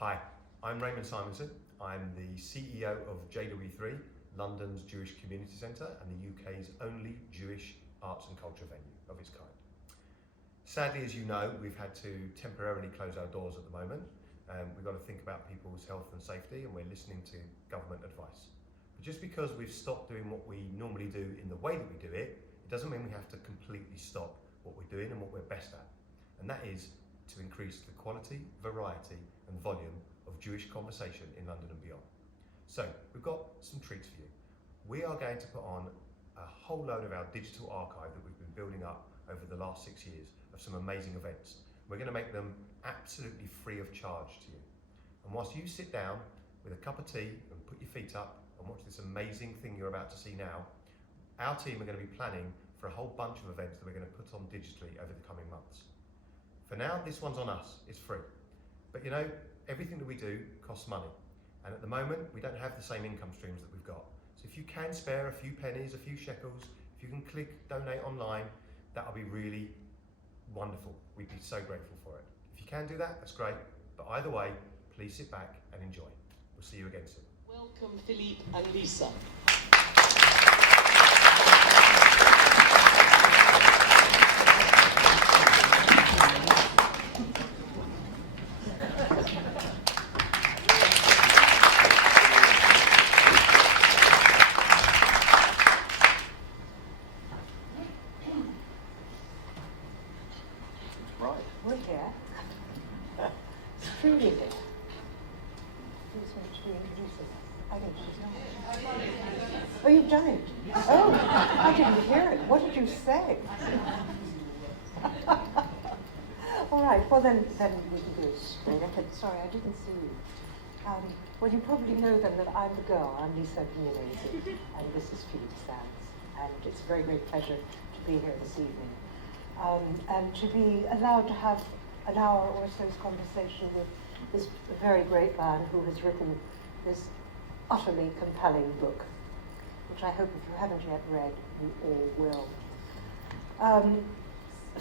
Hi, I'm Raymond Simonson. I'm the CEO of JW3, London's Jewish Community Centre and the UK's only Jewish arts and culture venue of its kind. Sadly, as you know, we've had to temporarily close our doors at the moment. We've got to think about people's health and safety, and we're listening to government advice. But just because we've stopped doing what we normally do in the way that we do it, it doesn't mean we have to completely stop what we're doing and what we're best at. And that is to increase the quality, variety and volume of Jewish conversation in London and beyond. So we've got some treats for you. We are going to put on a whole load of our digital archive that we've been building up over the last 6 years of some amazing events. We're going to make them absolutely free of charge to you. And whilst you sit down with a cup of tea and put your feet up and watch this amazing thing you're about to see now, our team are going to be planning for a whole bunch of events that we're going to put on digitally over the coming months. For now, this one's on us, it's free. But you know, everything that we do costs money. And at the moment, we don't have the same income streams that we've got. So if you can spare a few pennies, a few shekels, if you can click donate online, that'll be really wonderful. We'd be so grateful for it. If you can do that, that's great. But either way, please sit back and enjoy. We'll see you again soon. Welcome, Philippe and Lisa. We're here. It's truly here. Please want to introduce us. I think she's not. Oh, you've done it. Oh, I didn't hear it. What did you say? All right, well then we can go straight ahead. Sorry, I didn't see you. Well, you probably know then that I'm the girl. I'm Lisa Appignanesi, and this is Philippe Sands. And it's a very great pleasure to be here this evening. And to be allowed to have an hour or so's conversation with this very great man who has written this utterly compelling book, which I hope if you haven't yet read, you all will.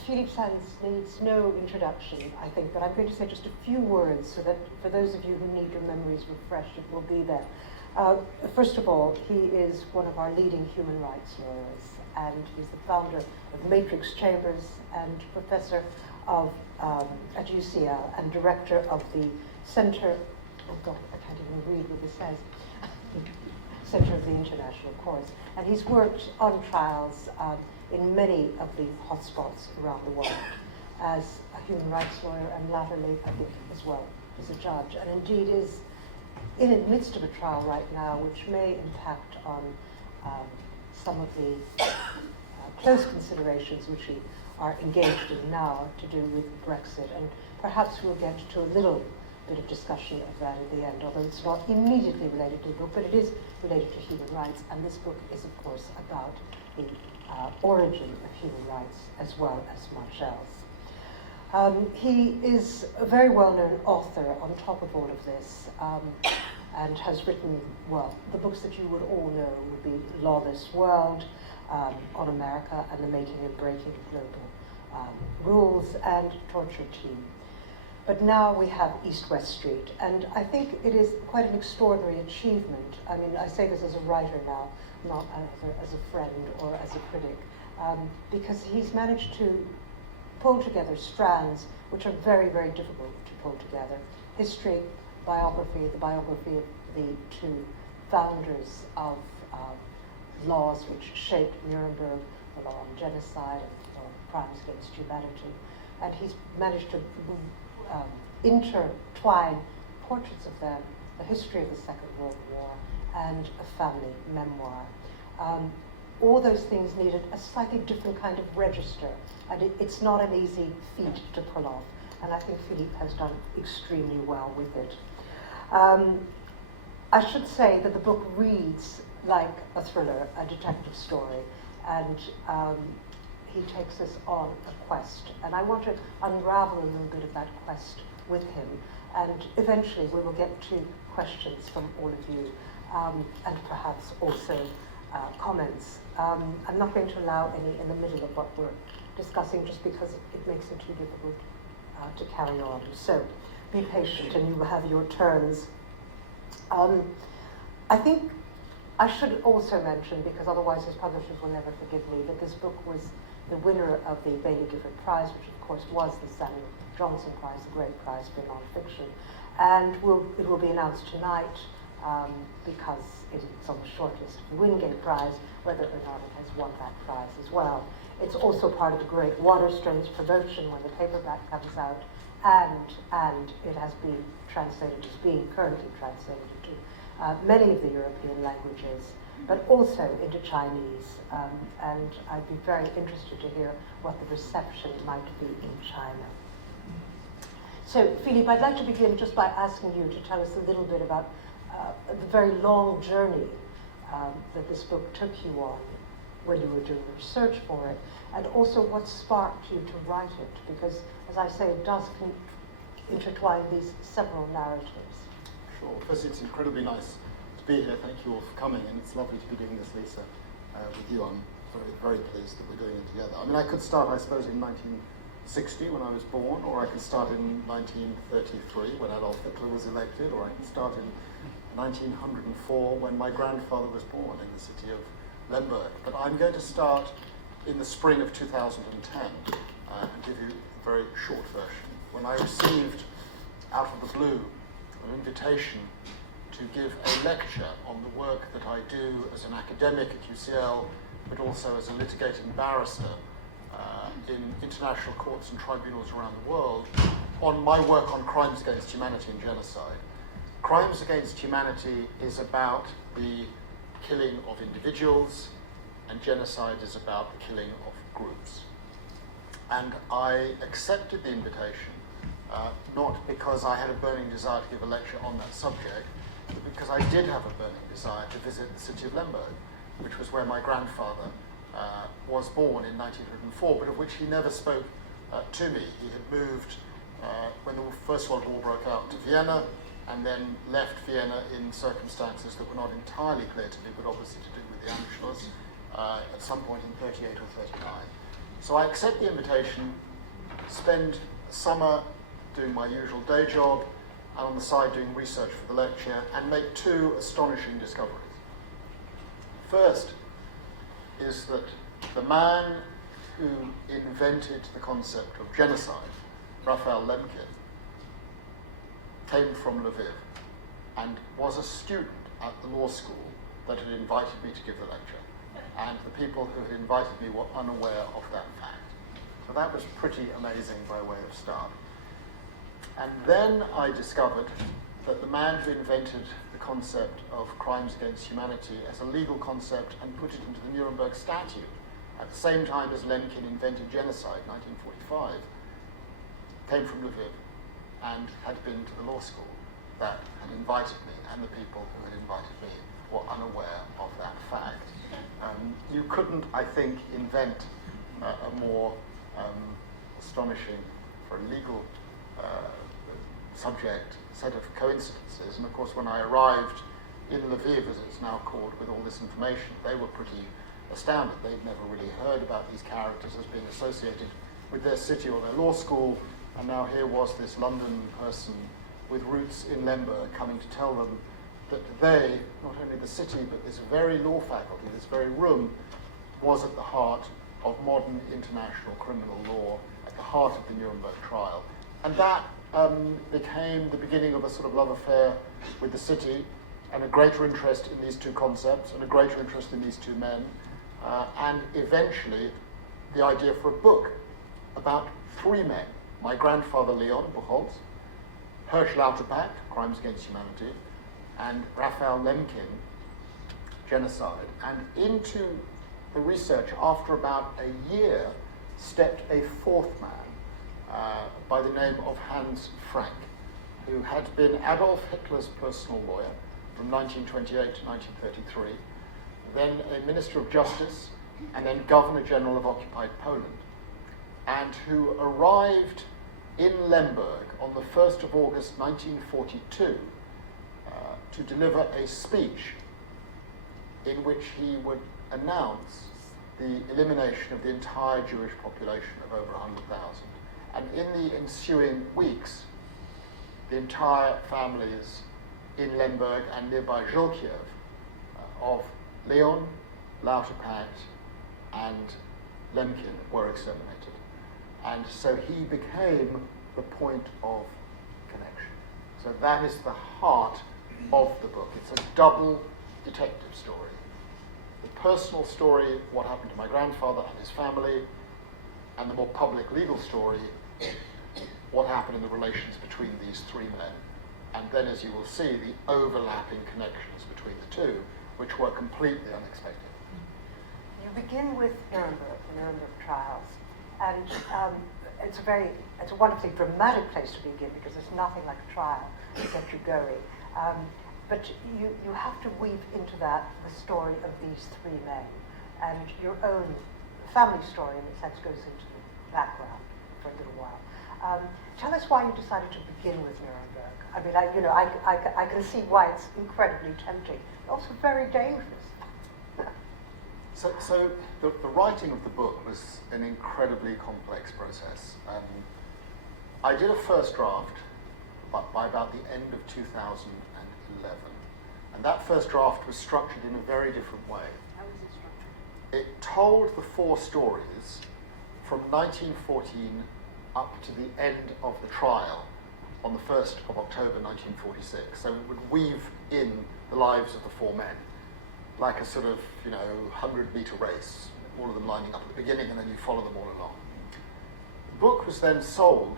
Philippe Sands needs no introduction, I think, but I'm going to say just a few words so that for those of you who need your memories refreshed, it will be there. First of all, he is one of our leading human rights lawyers, and he's the founder of Matrix Chambers and professor of at UCL and director of the Center, oh God, I can't even read what this says, Center of the International Courts. And he's worked on trials in many of the hotspots around the world as a human rights lawyer and latterly, I think, as well as a judge. And indeed is in the midst of a trial right now which may impact on some of the close considerations which we are engaged in now to do with Brexit. And perhaps we'll get to a little bit of discussion of that at the end, although it's not immediately related to the book, but it is related to human rights. And this book is, of course, about the origin of human rights as well as much else. He is a very well-known author on top of all of this, and has written, well, the books that you would all know would be Lawless World, On America and the Making and Breaking of Global Rules, and Torture Team. But now we have East-West Street, and I think it is quite an extraordinary achievement. I mean, I say this as a writer now, not as a friend or as a critic, because he's managed to pull together strands which are very, very difficult to pull together. History, biography, the biography of the two founders of laws which shaped Nuremberg, the law on genocide and crimes against humanity. And he's managed to intertwine portraits of them, the history of the Second World War, and a family memoir. All those things needed a slightly different kind of register, and it's not an easy feat to pull off. And I think Philippe has done extremely well with it. I should say that the book reads like a thriller, a detective story, and he takes us on a quest. And I want to unravel a little bit of that quest with him, and eventually we will get to questions from all of you, and perhaps also comments. I'm not going to allow any in the middle of what we're discussing just because it makes it too difficult to carry on. So be patient and you will have your turns. I think I should also mention, because otherwise his publishers will never forgive me, that this book was the winner of the Baillie Gifford Prize, which of course was the Samuel Johnson Prize, the great prize for non-fiction. And it will be announced tonight, because it's on the shortlist of the Wingate Prize, whether or not it has won that prize as well. It's also part of the great Waterstones promotion when the paperback comes out, and it has been translated, is being currently translated into many of the European languages, but also into Chinese. And I'd be very interested to hear what the reception might be in China. So, Philippe, I'd like to begin just by asking you to tell us a little bit about the very long journey that this book took you on when you were doing research for it, and also what sparked you to write it, because, as I say, it does intertwine these several narratives. Sure. First, it's incredibly nice to be here. Thank you all for coming, and it's lovely to be doing this, Lisa, with you. I'm very, very pleased that we're doing it together. I mean, I could start, I suppose, in 1960 when I was born, or I could start in 1933 when Adolf Hitler was elected, or I could start in 1904 when my grandfather was born in the city of Lemberg. But I'm going to start in the spring of 2010 and give you a very short version. When I received, out of the blue, an invitation to give a lecture on the work that I do as an academic at UCL, but also as a litigating barrister in international courts and tribunals around the world, on my work on crimes against humanity and genocide. Crimes against humanity is about the killing of individuals, and genocide is about the killing of groups. And I accepted the invitation, not because I had a burning desire to give a lecture on that subject, but because I did have a burning desire to visit the city of Lemberg, which was where my grandfather was born in 1904, but of which he never spoke to me. He had moved when the First World War broke out to Vienna, and then left Vienna in circumstances that were not entirely clear to me, but obviously to do with the Anschluss, at some point in 38 or 39. So I accept the invitation, spend a summer doing my usual day job, and on the side doing research for the lecture, and make two astonishing discoveries. First is that the man who invented the concept of genocide, Raphael Lemkin, came from Lviv and was a student at the law school that had invited me to give the lecture. And the people who had invited me were unaware of that fact. So that was pretty amazing by way of start. And then I discovered that the man who invented the concept of crimes against humanity as a legal concept and put it into the Nuremberg Statute at the same time as Lemkin invented genocide, 1945, came from Lviv and had been to the law school that had invited me, and the people who had invited me were unaware of that fact. You couldn't, I think, invent a more astonishing, for a legal subject, set of coincidences. And of course, when I arrived in Lviv, as it's now called, with all this information, they were pretty astounded. They'd never really heard about these characters as being associated with their city or their law school. And now here was this London person with roots in Lemberg coming to tell them that they, not only the city, but this very law faculty, this very room, was at the heart of modern international criminal law, at the heart of the Nuremberg trial. And that became the beginning of a sort of love affair with the city, and a greater interest in these two concepts, and a greater interest in these two men, and eventually the idea for a book about three men: my grandfather Leon Buchholz, Hersch Lauterpacht, Crimes Against Humanity, and Raphael Lemkin, Genocide. And into the research, after about a year, stepped a fourth man by the name of Hans Frank, who had been Adolf Hitler's personal lawyer from 1928 to 1933, then a Minister of Justice, and then Governor General of occupied Poland, and who arrived in Lemberg on the 1st of August 1942 to deliver a speech in which he would announce the elimination of the entire Jewish population of over 100,000. And in the ensuing weeks, the entire families in Lemberg and nearby Żółkiew of Leon, Lauterpacht, and Lemkin were exterminated. And so he became the point of connection. So that is the heart of the book. It's a double detective story. The personal story, what happened to my grandfather and his family, and the more public legal story, what happened in the relations between these three men. And then, as you will see, the overlapping connections between the two, which were completely unexpected. You begin with Nuremberg, the Nuremberg trials, and it's a wonderfully dramatic place to begin because there's nothing like a trial to get you going. But you have to weave into that the story of these three men, and your own family story, in a sense, goes into the background for a little while. Tell us why you decided to begin with Nuremberg. I mean, I can see why it's incredibly tempting, also very dangerous. So the writing of the book was an incredibly complex process. I did a first draft by about the end of 2011. And that first draft was structured in a very different way. How was it structured? It told the four stories from 1914 up to the end of the trial on the 1st of October 1946. So it would weave in the lives of the four men, like a sort of, 100-meter race, all of them lining up at the beginning, and then you follow them all along. The book was then sold,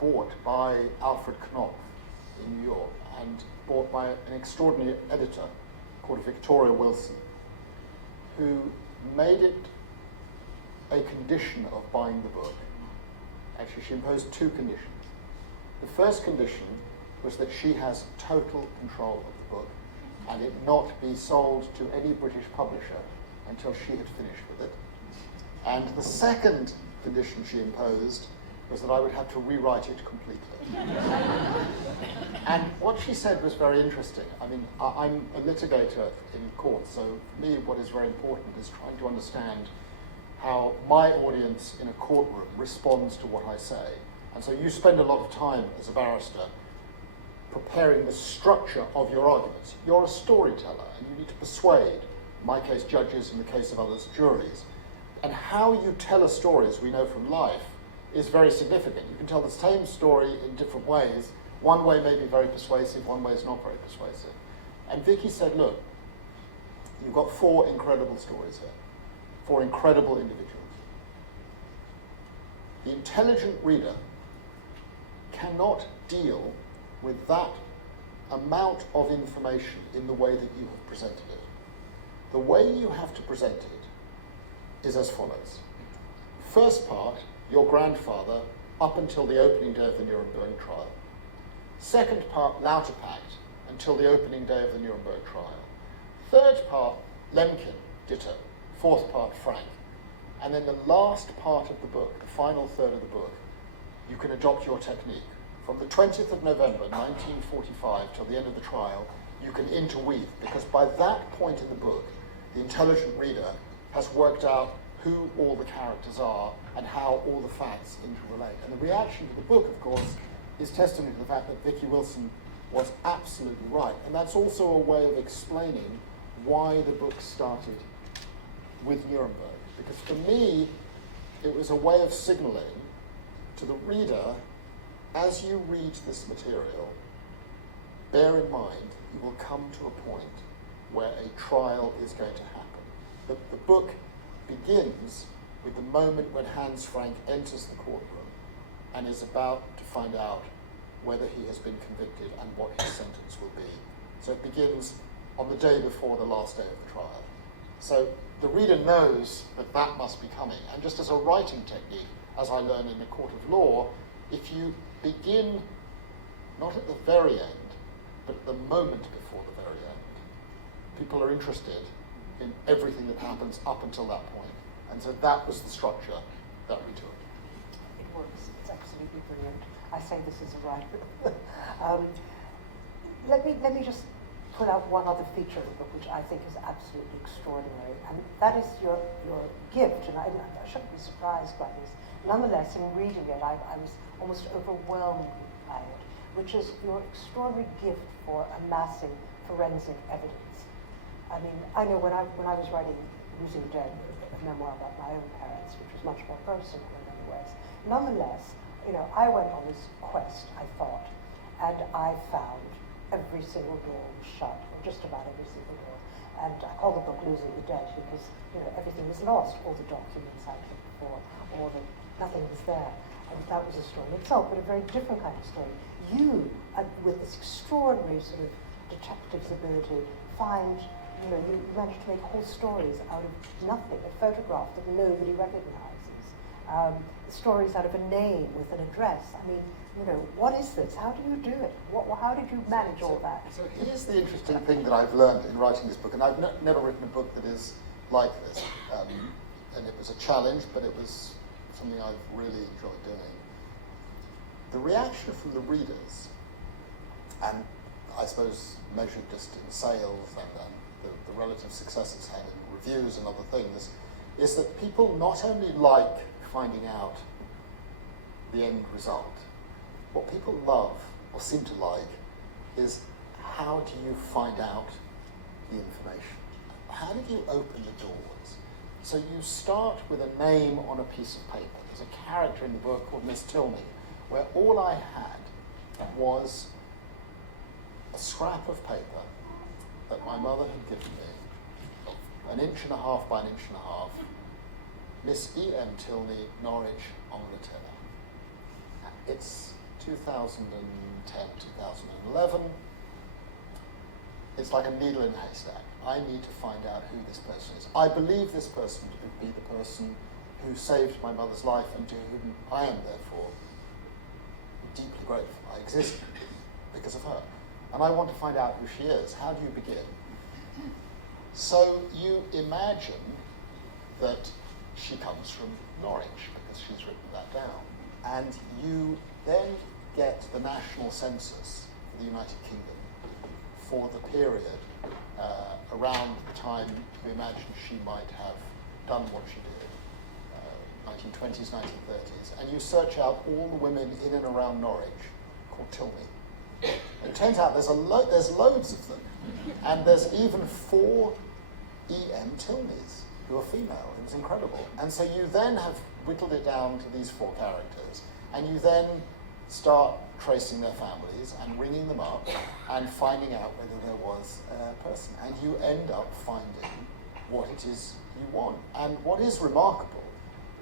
bought by Alfred Knopf in New York, and bought by an extraordinary editor called Victoria Wilson, who made it a condition of buying the book. Actually, she imposed two conditions. The first condition was that she has total control of the book, and it not be sold to any British publisher until she had finished with it. And the second condition she imposed was that I would have to rewrite it completely. And what she said was very interesting. I mean, I'm a litigator in court, so for me what is very important is trying to understand how my audience in a courtroom responds to what I say. And so you spend a lot of time as a barrister preparing the structure of your arguments. You're a storyteller, and you need to persuade, in my case, judges, in the case of others, juries. And how you tell a story, as we know from life, is very significant. You can tell the same story in different ways. One way may be very persuasive, one way is not very persuasive. And Vicky said, look, you've got four incredible stories here, four incredible individuals. The intelligent reader cannot deal with that amount of information in the way that you have presented it. The way you have to present it is as follows. First part, your grandfather up until the opening day of the Nuremberg trial. Second part, Lauterpacht until the opening day of the Nuremberg trial. Third part, Lemkin, ditto. Fourth part, Frank. And then the last part of the book, the final third of the book, you can adopt your technique. From the 20th of November 1945 till the end of the trial, you can interweave, because by that point in the book, the intelligent reader has worked out who all the characters are and how all the facts interrelate. And the reaction to the book, of course, is testimony to the fact that Vicky Wilson was absolutely right. And that's also a way of explaining why the book started with Nuremberg. Because for me, it was a way of signaling to the reader, as you read this material, bear in mind you will come to a point where a trial is going to happen. The book begins with the moment when Hans Frank enters the courtroom and is about to find out whether he has been convicted and what his sentence will be. So it begins on the day before the last day of the trial. So the reader knows that that must be coming. And just as a writing technique, as I learned in the court of law, if you begin not at the very end, but at the moment before the very end, people are interested in everything that happens up until that point. And so that was the structure that we took. It works. It's absolutely brilliant. I say this as a writer. Let me just pull out one other feature of the book, which I think is absolutely extraordinary, and that is your gift, and I shouldn't be surprised by this. Nonetheless, in reading it, I was almost overwhelmed by it, which is your extraordinary gift for amassing forensic evidence. I mean, I know when I was writing Losing Dead, a memoir about my own parents, which was much more personal in many ways. Nonetheless, I went on this quest, I thought, and I found every single door was shut, or just about every single door. And I call the book Losing the Dead because, everything was lost. All the documents I took before, nothing was there. And that was a story in itself, but a very different kind of story. You, with this extraordinary sort of detective's ability, you managed to make whole stories out of nothing, a photograph that nobody recognizes, stories out of a name with an address. I mean, what is this? How do you do it? How did you manage all that? So here's the interesting thing that I've learned in writing this book, and I've never written a book that is like this, and it was a challenge, but it was something I've really enjoyed doing. The reaction from the readers, and I suppose measured just in sales and the relative success it's had in reviews and other things, is that people not only like finding out the end result, what people love or seem to like is how do you find out the information? How did you open the doors? So you start with a name on a piece of paper. There's a character in the book called Miss Tilney, where all I had was a scrap of paper that my mother had given me, 1.5 inches by 1.5 inches, Miss E.M. Tilney, Norwich, Angleterre. It's 2010, 2011. It's like a needle in a haystack. I need to find out who this person is. I believe this person to be the person who saved my mother's life and to whom I am therefore deeply grateful. I exist because of her. And I want to find out who she is. How do you begin? So you imagine that she comes from Norwich because she's written that down. And you then get the national census for the United Kingdom for the period around the time we imagine she might have done what she did, 1920s, 1930s. And you search out all the women in and around Norwich called Tilney. It turns out there's loads of them. And there's even 4 E.M. Tilneys who are female. It was incredible. And so you then have whittled it down to these 4 characters, and you then start tracing their families and ringing them up and finding out whether there was a person. And you end up finding what it is you want. And what is remarkable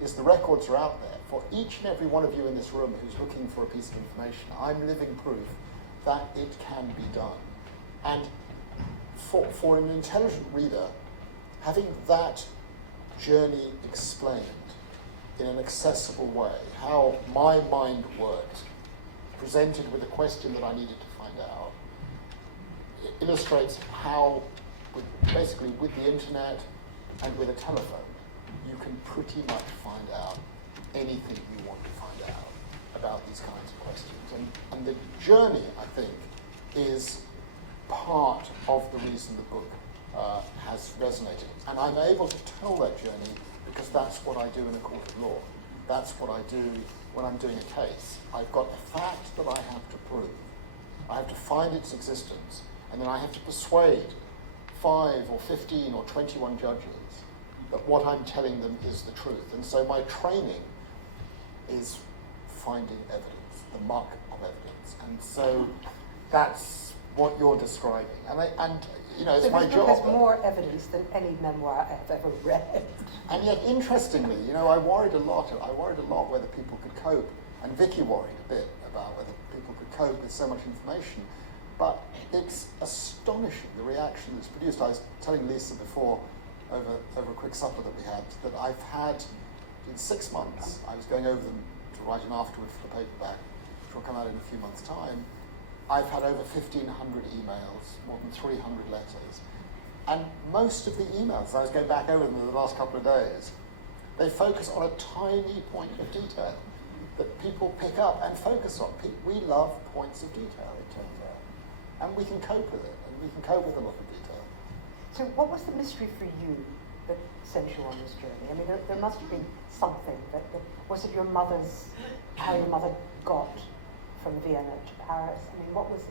is the records are out there. For each and every one of you in this room who's looking for a piece of information, I'm living proof that it can be done. And for an intelligent reader, having that journey explained in an accessible way, how my mind worked, presented with a question that I needed to find out, it illustrates how, basically with the internet and with a telephone, you can pretty much find out anything you want to find out about these kinds of questions. And the journey, I think, is part of the reason the book has resonated. And I'm able to tell that journey because that's what I do in a court of law. That's what I do when I'm doing a case. I've got a fact that I have to prove. I have to find its existence, and then I have to persuade 5 or 15 or 21 judges that what I'm telling them is the truth. And so my training is finding evidence, the muck of evidence. And so that's what you're describing. And you know, it's so my this job. book has more evidence than any memoir I've ever read. And yet, interestingly, you know, I worried a lot whether people could cope, and Vicky worried a bit about whether people could cope with so much information. But it's astonishing, the reaction that's produced. I was telling Lisa before, over a quick supper that we had, that I've had, in 6 months, I was going over them to write an afterword for the paperback, which will come out in a few months' time. I've had over 1,500 emails, more than 300 letters. And most of the emails, I was going back over them in the last couple of days, they focus on a tiny point of detail that people pick up and focus on. We love points of detail, it turns out. And we can cope with it. And we can cope with a lot of detail. So what was the mystery for you that sent you on this journey? I mean, there must have been something. Was it how your mother got from Vienna to Paris? I mean, what was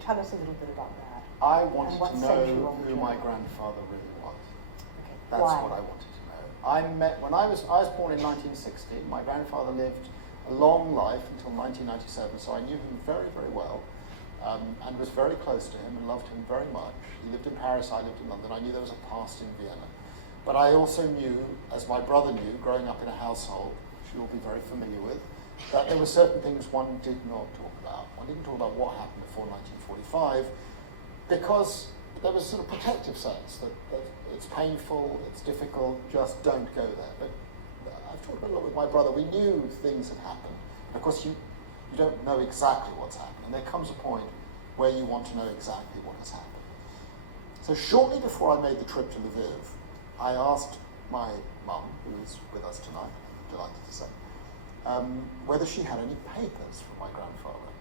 tell us a little bit about that. I wanted to know who my grandfather really was. Okay. That's Why? what I wanted to know. When I was born in 1960. My grandfather lived a long life until 1997, so I knew him very, very well, and was very close to him and loved him very much. He lived in Paris, I lived in London. I knew there was a past in Vienna. But I also knew, as my brother knew, growing up in a household, which you'll be very familiar with, that there were certain things one did not talk about. One didn't talk about what happened before 1945, because there was a sort of protective sense that it's painful, it's difficult, just don't go there. But I've talked a lot with my brother. We knew things had happened. And of course, you don't know exactly what's happened. And there comes a point where you want to know exactly what has happened. So shortly before I made the trip to Lviv, I asked my mum, who is with us tonight, I'm delighted to say, whether she had any papers from my grandfather.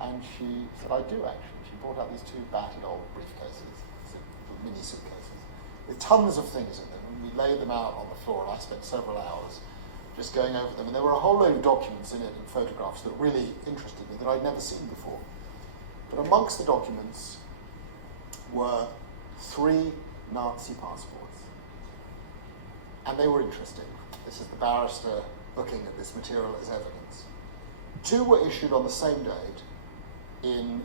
And she said, I do actually. She brought out these two battered old briefcases, mini suitcases, with tons of things in them. And we laid them out on the floor, and I spent several hours just going over them. And there were a whole load of documents in it and photographs that really interested me that I'd never seen before. But amongst the documents were 3 Nazi passports. And they were interesting. This is the barrister looking at this material as evidence. 2 were issued on the same date in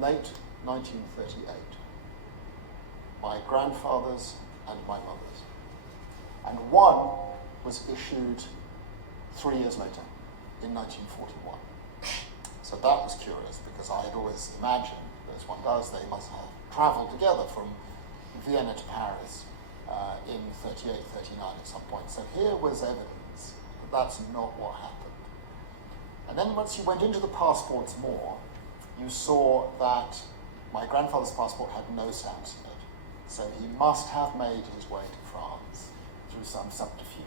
late 1938. My grandfather's and my mother's. And 1 was issued 3 years later, in 1941. So that was curious, because I had always imagined, as one does, they must have travelled together from Vienna to Paris in 38, 39 at some point. So here was evidence that that's not what happened. And then once you went into the passports more, you saw that my grandfather's passport had no stamps in it. So he must have made his way to France through some subterfuge.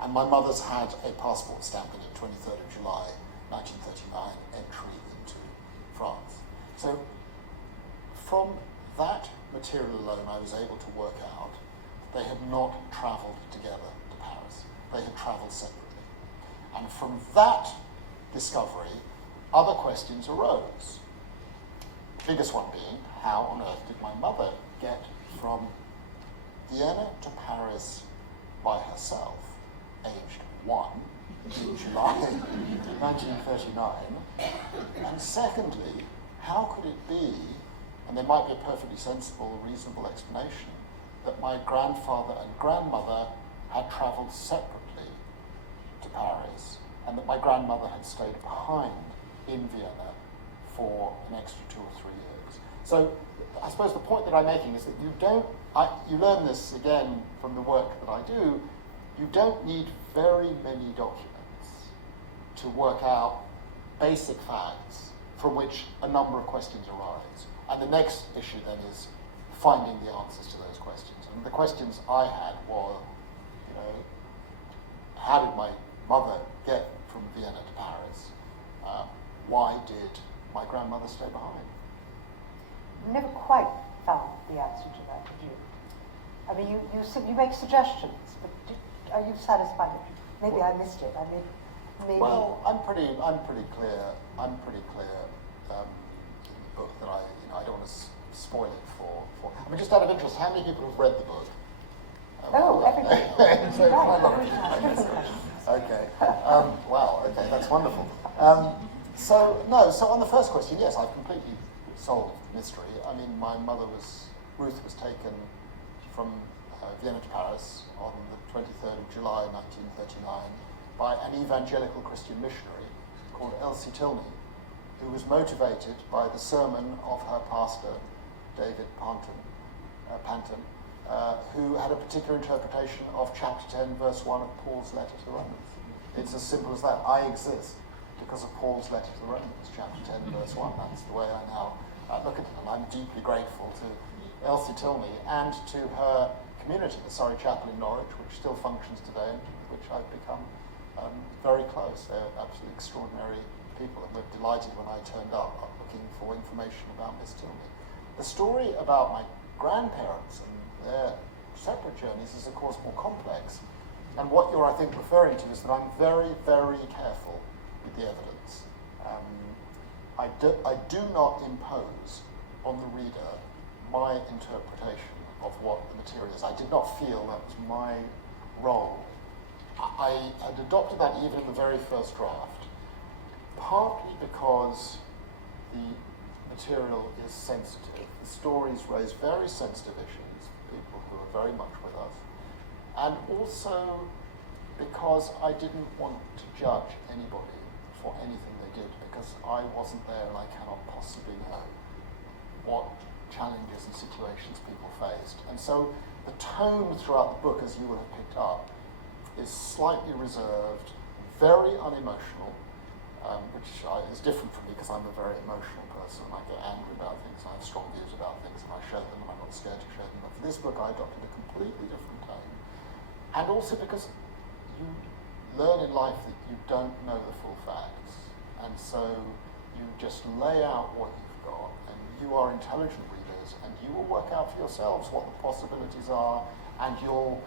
And my mother's had a passport stamping it 23rd of July, 1939, entry into France. So from that material alone, I was able to work out they had not travelled together to Paris. They had travelled separately. And from that discovery, other questions arose. The biggest one being, how on earth did my mother get from Vienna to Paris by herself, aged 1, in July 1939? And secondly, how could it be, and there might be a perfectly sensible, reasonable explanation, that my grandfather and grandmother had travelled separately to Paris, and that my grandmother had stayed behind in Vienna for an extra 2 or 3 years. So I suppose the point that I'm making is that you learn this again from the work that I do, you don't need very many documents to work out basic facts from which a number of questions arise. And the next issue then is finding the answers to those questions. And the questions I had were, how did my mother get from Vienna to Paris? Why did my grandmother stay behind? You never quite found the answer to that, did you? I mean, you make suggestions, but are you satisfied? Maybe I missed it. I mean, maybe. Well, I'm pretty clear. I'm pretty clear in the book that I don't want to spoil it for. I mean, just out of interest, how many people have read the book? Everybody. So Right. Okay. Wow. Okay, that's wonderful. So on the first question, yes, I've completely solved the mystery. I mean, my mother Ruth was taken from Vienna to Paris on the 23rd of July 1939 by an evangelical Christian missionary called Elsie Tilney, who was motivated by the sermon of her pastor, David Panton, who had a particular interpretation of chapter 10, verse 1 of Paul's letter to the Romans. It's as simple as that. I exist because of Paul's letter to the Romans, chapter 10, verse 1. That's the way I now look at it. And I'm deeply grateful to Elsie Tilney and to her community, the Surrey Chapel in Norwich, which still functions today and with which I've become very close. They're absolutely extraordinary people, and we're delighted when I turned up looking for information about Miss Tilney. The story about my grandparents and their separate journeys is, of course, more complex. And what you're, I think, referring to is that I'm very, very careful with the evidence. I do not impose on the reader my interpretation of what the material is. I did not feel that was my role. I had adopted that even in the very first draft, partly because the material is sensitive. The stories raise very sensitive issues, people who are very much with us, and also because I didn't want to judge anybody for anything they did, because I wasn't there and I cannot possibly know what challenges and situations people faced. And so the tone throughout the book, as you will have picked up, is slightly reserved, very unemotional, which is different from me because I'm a very emotional person. I get angry about things, I have strong views about things, and I show them, and I'm not scared to show them. But for this book, I adopted a completely different tone. And also because you learn in life that you don't know the full facts, and so you just lay out what you've got, and you are intelligent readers, and you will work out for yourselves what the possibilities are, and you'll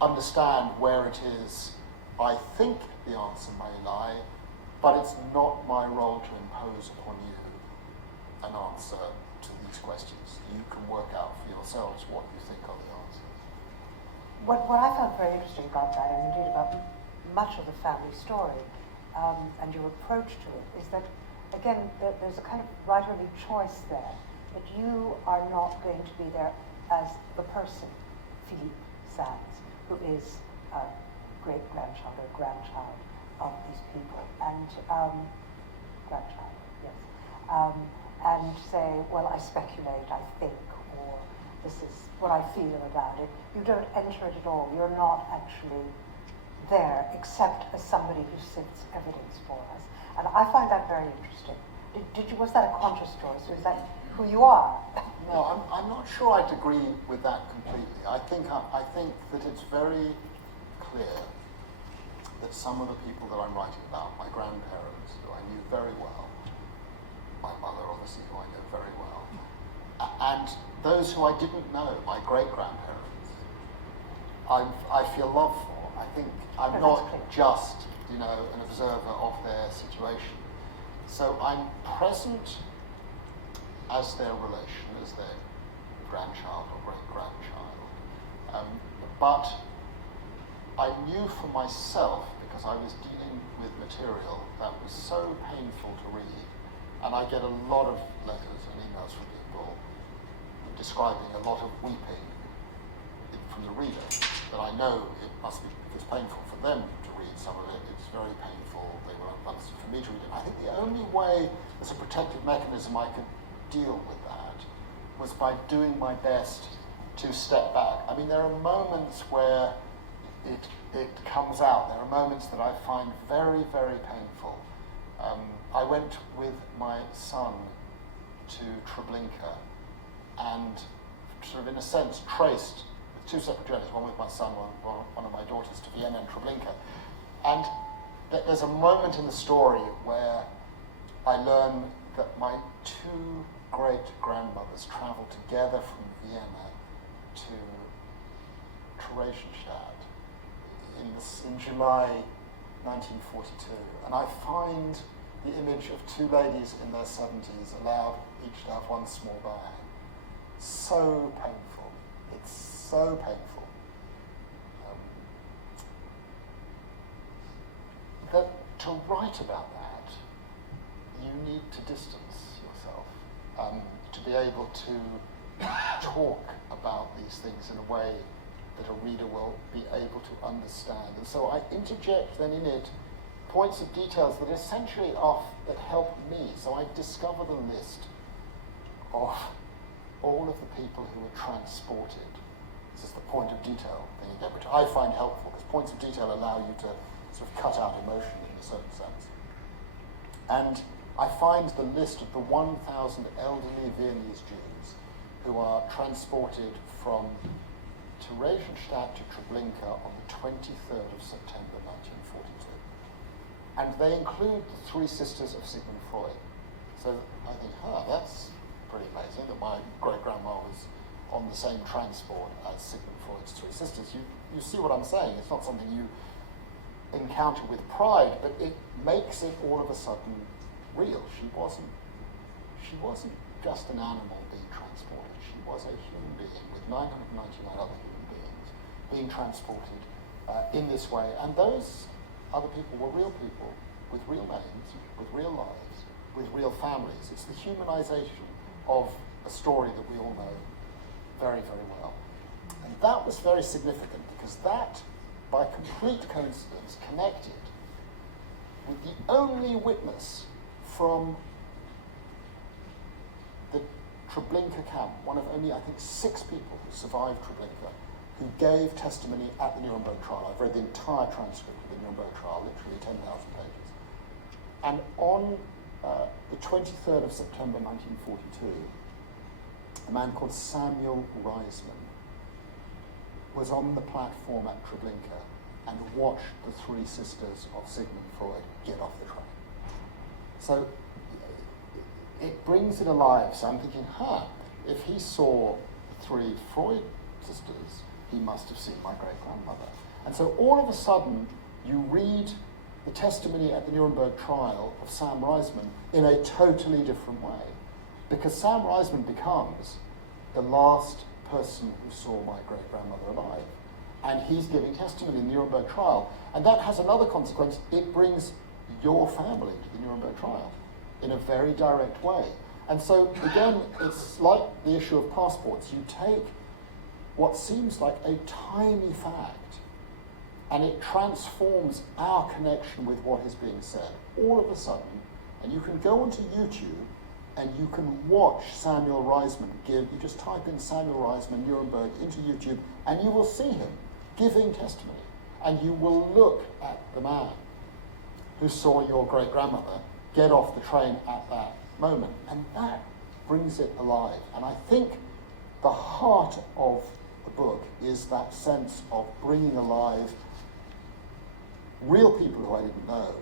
understand where it is I think the answer may lie, but it's not my role to impose upon you an answer to these questions. You can work out for yourselves what you think are the answers. What I found very interesting about that, and indeed about much of the family story, and your approach to it, is that, again, there's a kind of writerly choice there, that you are not going to be there as the person, Philippe Sands, who is a great-grandchild or grandchild of these people, and grandchild, yes, and say, well, I speculate, I think, or this is what I feel about it. You don't enter it at all. You're not actually there, except as somebody who sifts evidence for us. And I find that very interesting. Was that a conscious choice, or is that who you are? No, I'm not sure I'd agree with that completely. I think that it's very clear that some of the people that I'm writing about, my grandparents, who I knew very well, my mother, obviously, who I know very well, and those who I didn't know, my great-grandparents, I feel love for. I think I'm not just, an observer of their situation. So I'm present as their relation, as their grandchild or great-grandchild. But I knew for myself, because I was dealing with material that was so painful to read, and I get a lot of letters and emails from people describing a lot of weeping from the reader, that I know it must be because painful for them to read some of it. It's very painful. They were unpleasant for me to read it. I think the only way, as a protective mechanism, I could deal with that was by doing my best to step back. I mean, there are moments where it comes out. There are moments that I find very, very painful. I went with my son to Treblinka and sort of, in a sense, traced with two separate journeys, one with my son, one of my daughters, to Vienna and Treblinka. And there's a moment in the story where I learn that my two great-grandmothers traveled together from Vienna to Theresienstadt in July 1942. And I find the image of two ladies in their 70s allowed each to have one small bag. So painful. It's so painful. That to write about that, you need to distance yourself, to be able to talk about these things in a way that a reader will be able to understand. And so I interject then in it points of details that essentially that help me. So I discover the list of all of the people who were transported. This is the point of detail thing again, which I find helpful, because points of detail allow you to sort of cut out emotion in a certain sense. And I find the list of the 1,000 elderly Viennese Jews who are transported from Theresienstadt to Treblinka on the 23rd of September 1942. And they include the three sisters of Sigmund Freud. So I think, that's pretty amazing that my great-grandma was on the same transport as Sigmund Freud's three sisters. You see what I'm saying? It's not something you encounter with pride, but it makes it all of a sudden real. She wasn't just an animal being transported. She was a human being with 999 other human beings being transported in this way. And those other people were real people with real names, with real lives, with real families. It's the humanization of a story that we all know very, very well. And that was very significant because that, by complete coincidence, connected with the only witness from the Treblinka camp, one of only, I think, 6 people who survived Treblinka, who gave testimony at the Nuremberg trial. I've read the entire transcript of the Nuremberg trial, literally 10,000 pages. And on the 23rd of September 1942, a man called Samuel Reisman was on the platform at Treblinka and watched the 3 sisters of Sigmund Freud get off the train. So it brings it alive. So I'm thinking, if he saw the 3 Freud sisters, he must have seen my great-grandmother. And so all of a sudden, you read the testimony at the Nuremberg trial of Sam Reisman in a totally different way. Because Sam Reisman becomes the last person who saw my great-grandmother alive. And he's giving testimony in the Nuremberg trial. And that has another consequence. It brings your family to the Nuremberg trial in a very direct way. And so, again, it's like the issue of passports. You take what seems like a tiny fact, and it transforms our connection with what is being said all of a sudden. And you can go onto YouTube and you can watch Samuel Reisman give, you just type in Samuel Reisman Nuremberg into YouTube, and you will see him giving testimony. And you will look at the man who saw your great-grandmother get off the train at that moment. And that brings it alive. And I think the heart of the book is that sense of bringing alive real people who I didn't know,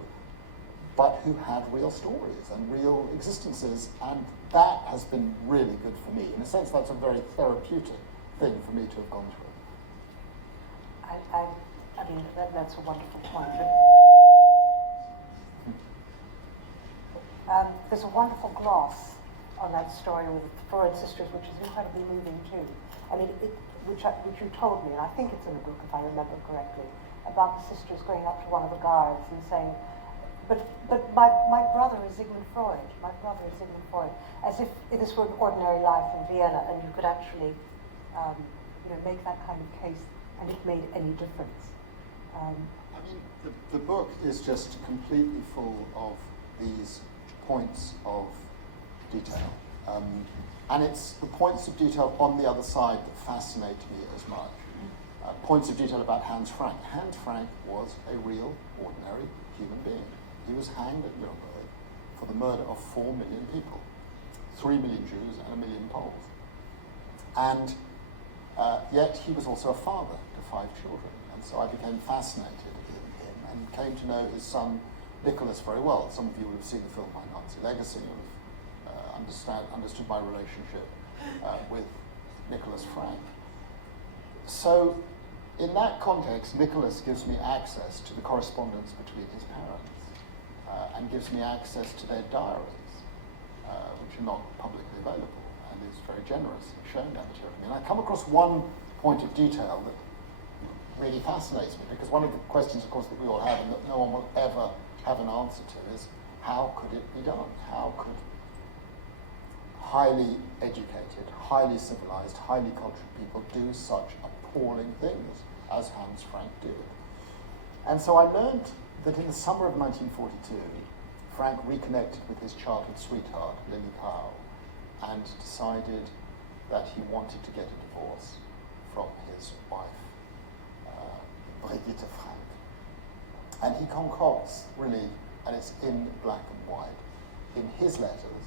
but who had real stories and real existences, and that has been really good for me. In a sense, that's a very therapeutic thing for me to have gone through. I mean, that's a wonderful point. There's a wonderful gloss on that story with the Freud sisters, which is incredibly moving too. I mean, which you told me, and I think it's in the book if I remember correctly, about the sisters going up to one of the guards and saying, but my brother is Sigmund Freud. My brother is Sigmund Freud. As if this were an ordinary life in Vienna, and you could actually, make that kind of case, and it made any difference. I mean, the book is just completely full of these points of detail, and it's the points of detail on the other side that fascinate me as much. Points of detail about Hans Frank. Hans Frank was a real, ordinary human being. He was hanged at Nuremberg for the murder of 4 million people, 3 million Jews and 1 million Poles. And yet he was also a father to 5 children. And so I became fascinated in him and came to know his son Nicholas very well. Some of you would have seen the film My Nazi Legacy, and understood my relationship with Nicholas Frank. So in that context, Nicholas gives me access to the correspondence between his parents and gives me access to their diaries, which are not publicly available, and is very generous in showing that material to me. And I come across one point of detail that really fascinates me, because one of the questions, of course, that we all have and that no one will ever have an answer to is, how could it be done? How could highly educated, highly civilized, highly cultured people do such appalling things as Hans Frank did? And so I learned that in the summer of 1942, Frank reconnected with his childhood sweetheart, Lily Powell, and decided that he wanted to get a divorce from his wife, Brigitte Frank. And he concocts, really, and it's in black and white, in his letters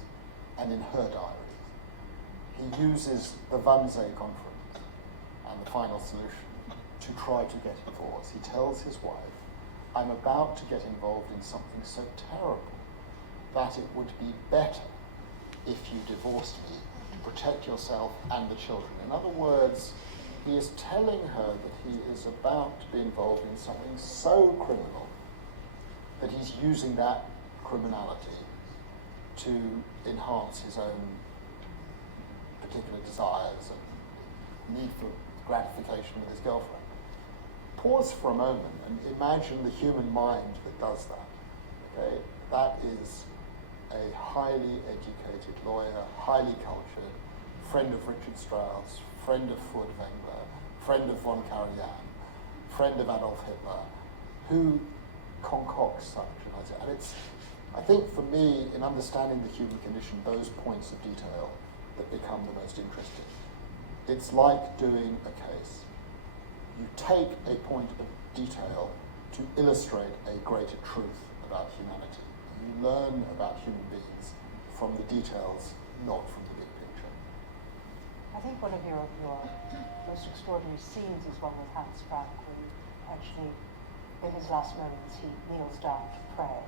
and in her diaries. He uses the Wannsee Conference and the final solution to try to get a divorce. He tells his wife, I'm about to get involved in something so terrible that it would be better if you divorced me protect yourself and the children. In other words, he is telling her that he is about to be involved in something so criminal that he's using that criminality to enhance his own particular desires and need for gratification with his girlfriend. Pause for a moment and imagine the human mind that does that. Okay? That is a highly educated lawyer, highly cultured, friend of Richard Strauss, friend of Furt Wengler, friend of von Karajan, friend of Adolf Hitler, who concocts such an idea. And it's, I think for me, in understanding the human condition, those points of detail that become the most interesting. It's like doing a case. You take a point of detail to illustrate a greater truth about humanity. You learn about human beings from the details, not from the big picture. I think one of your most extraordinary scenes is one with Hans Frank, where actually, in his last moments, he kneels down to pray,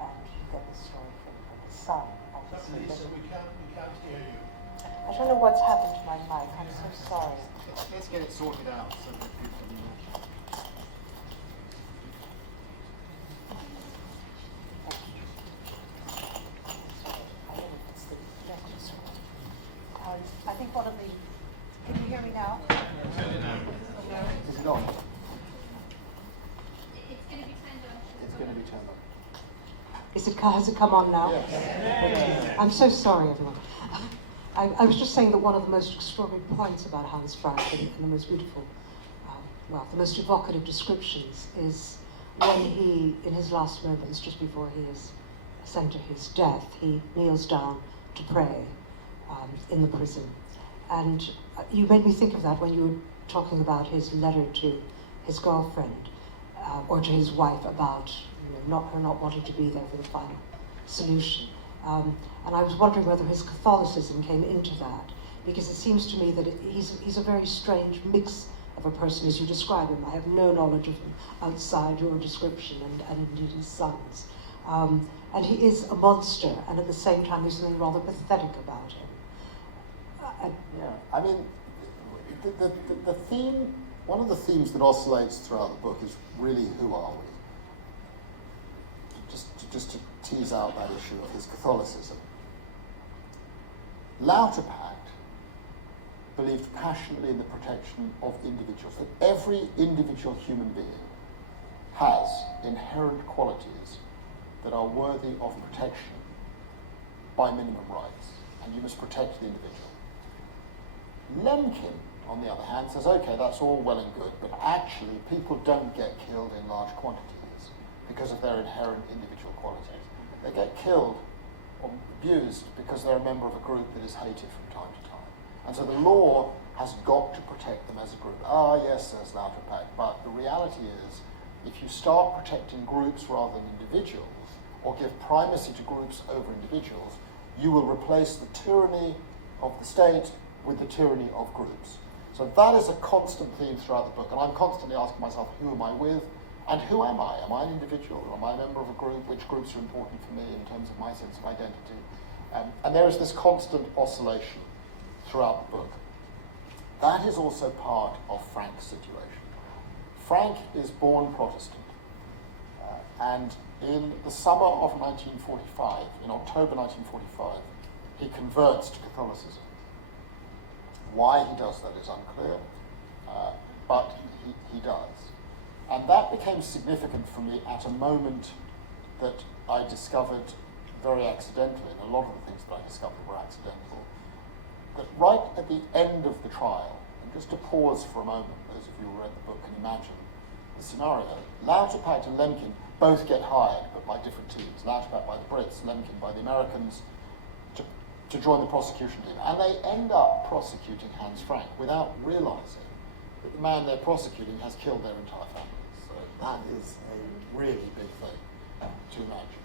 and you get the story from his son, obviously. Lisa, we can't hear you. I don't know what's happened to my mic. I'm so sorry. Let's get it sorted out so that people can I think one of the... Can you hear me now? It's not. It's going to be turned on. It's going to be turned on. Has it come on now? Yes. I'm so sorry, everyone. I was just saying that one of the most extraordinary points about Hans Frank and the most beautiful, the most evocative descriptions is when he, in his last moments, just before he is sent to his death, he kneels down to pray in the prison. And you made me think of that when you were talking about his letter to his girlfriend or to his wife about her not wanting to be there for the final solution. And I was wondering whether his Catholicism came into that, because it seems to me that he's a very strange mix of a person as you describe him. I have no knowledge of him outside your description and indeed his sons. And he is a monster, and at the same time there's something rather pathetic about him. Yeah, I mean, the theme, one of the themes that oscillates throughout the book is really who are we? Just to tease out that issue of his Catholicism. Lauterpacht believed passionately in the protection of individuals, that every individual human being has inherent qualities that are worthy of protection by minimum rights, and you must protect the individual. Lemkin, on the other hand, says, okay, that's all well and good, but actually people don't get killed in large quantities because of their inherent individual qualities. They get killed or abused because they're a member of a group that is hated from time to time. And so the law has got to protect them as a group. Ah, yes, says Lauterpacht, but the reality is, if you start protecting groups rather than individuals, or give primacy to groups over individuals, you will replace the tyranny of the state with the tyranny of groups. So that is a constant theme throughout the book, and I'm constantly asking myself, who am I with, and who am I? Am I an individual, or am I a member of a group? Which groups are important for me in terms of my sense of identity? And there is this constant oscillation throughout the book. That is also part of Frank's situation. Frank is born Protestant, and in the summer of 1945, in October 1945, he converts to Catholicism. Why he does that is unclear, but he does. And that became significant for me at a moment that I discovered very accidentally, and a lot of the things that I discovered were accidental, that right at the end of the trial, and just to pause for a moment, those of you who read the book can imagine the scenario, Lauterpacht and Lemkin both get hired, but by different teams. Lauterpacht by the Brits, Lemkin by the Americans, to join the prosecution team. And they end up prosecuting Hans Frank without realizing that the man they're prosecuting has killed their entire family. So that is a really big thing to imagine.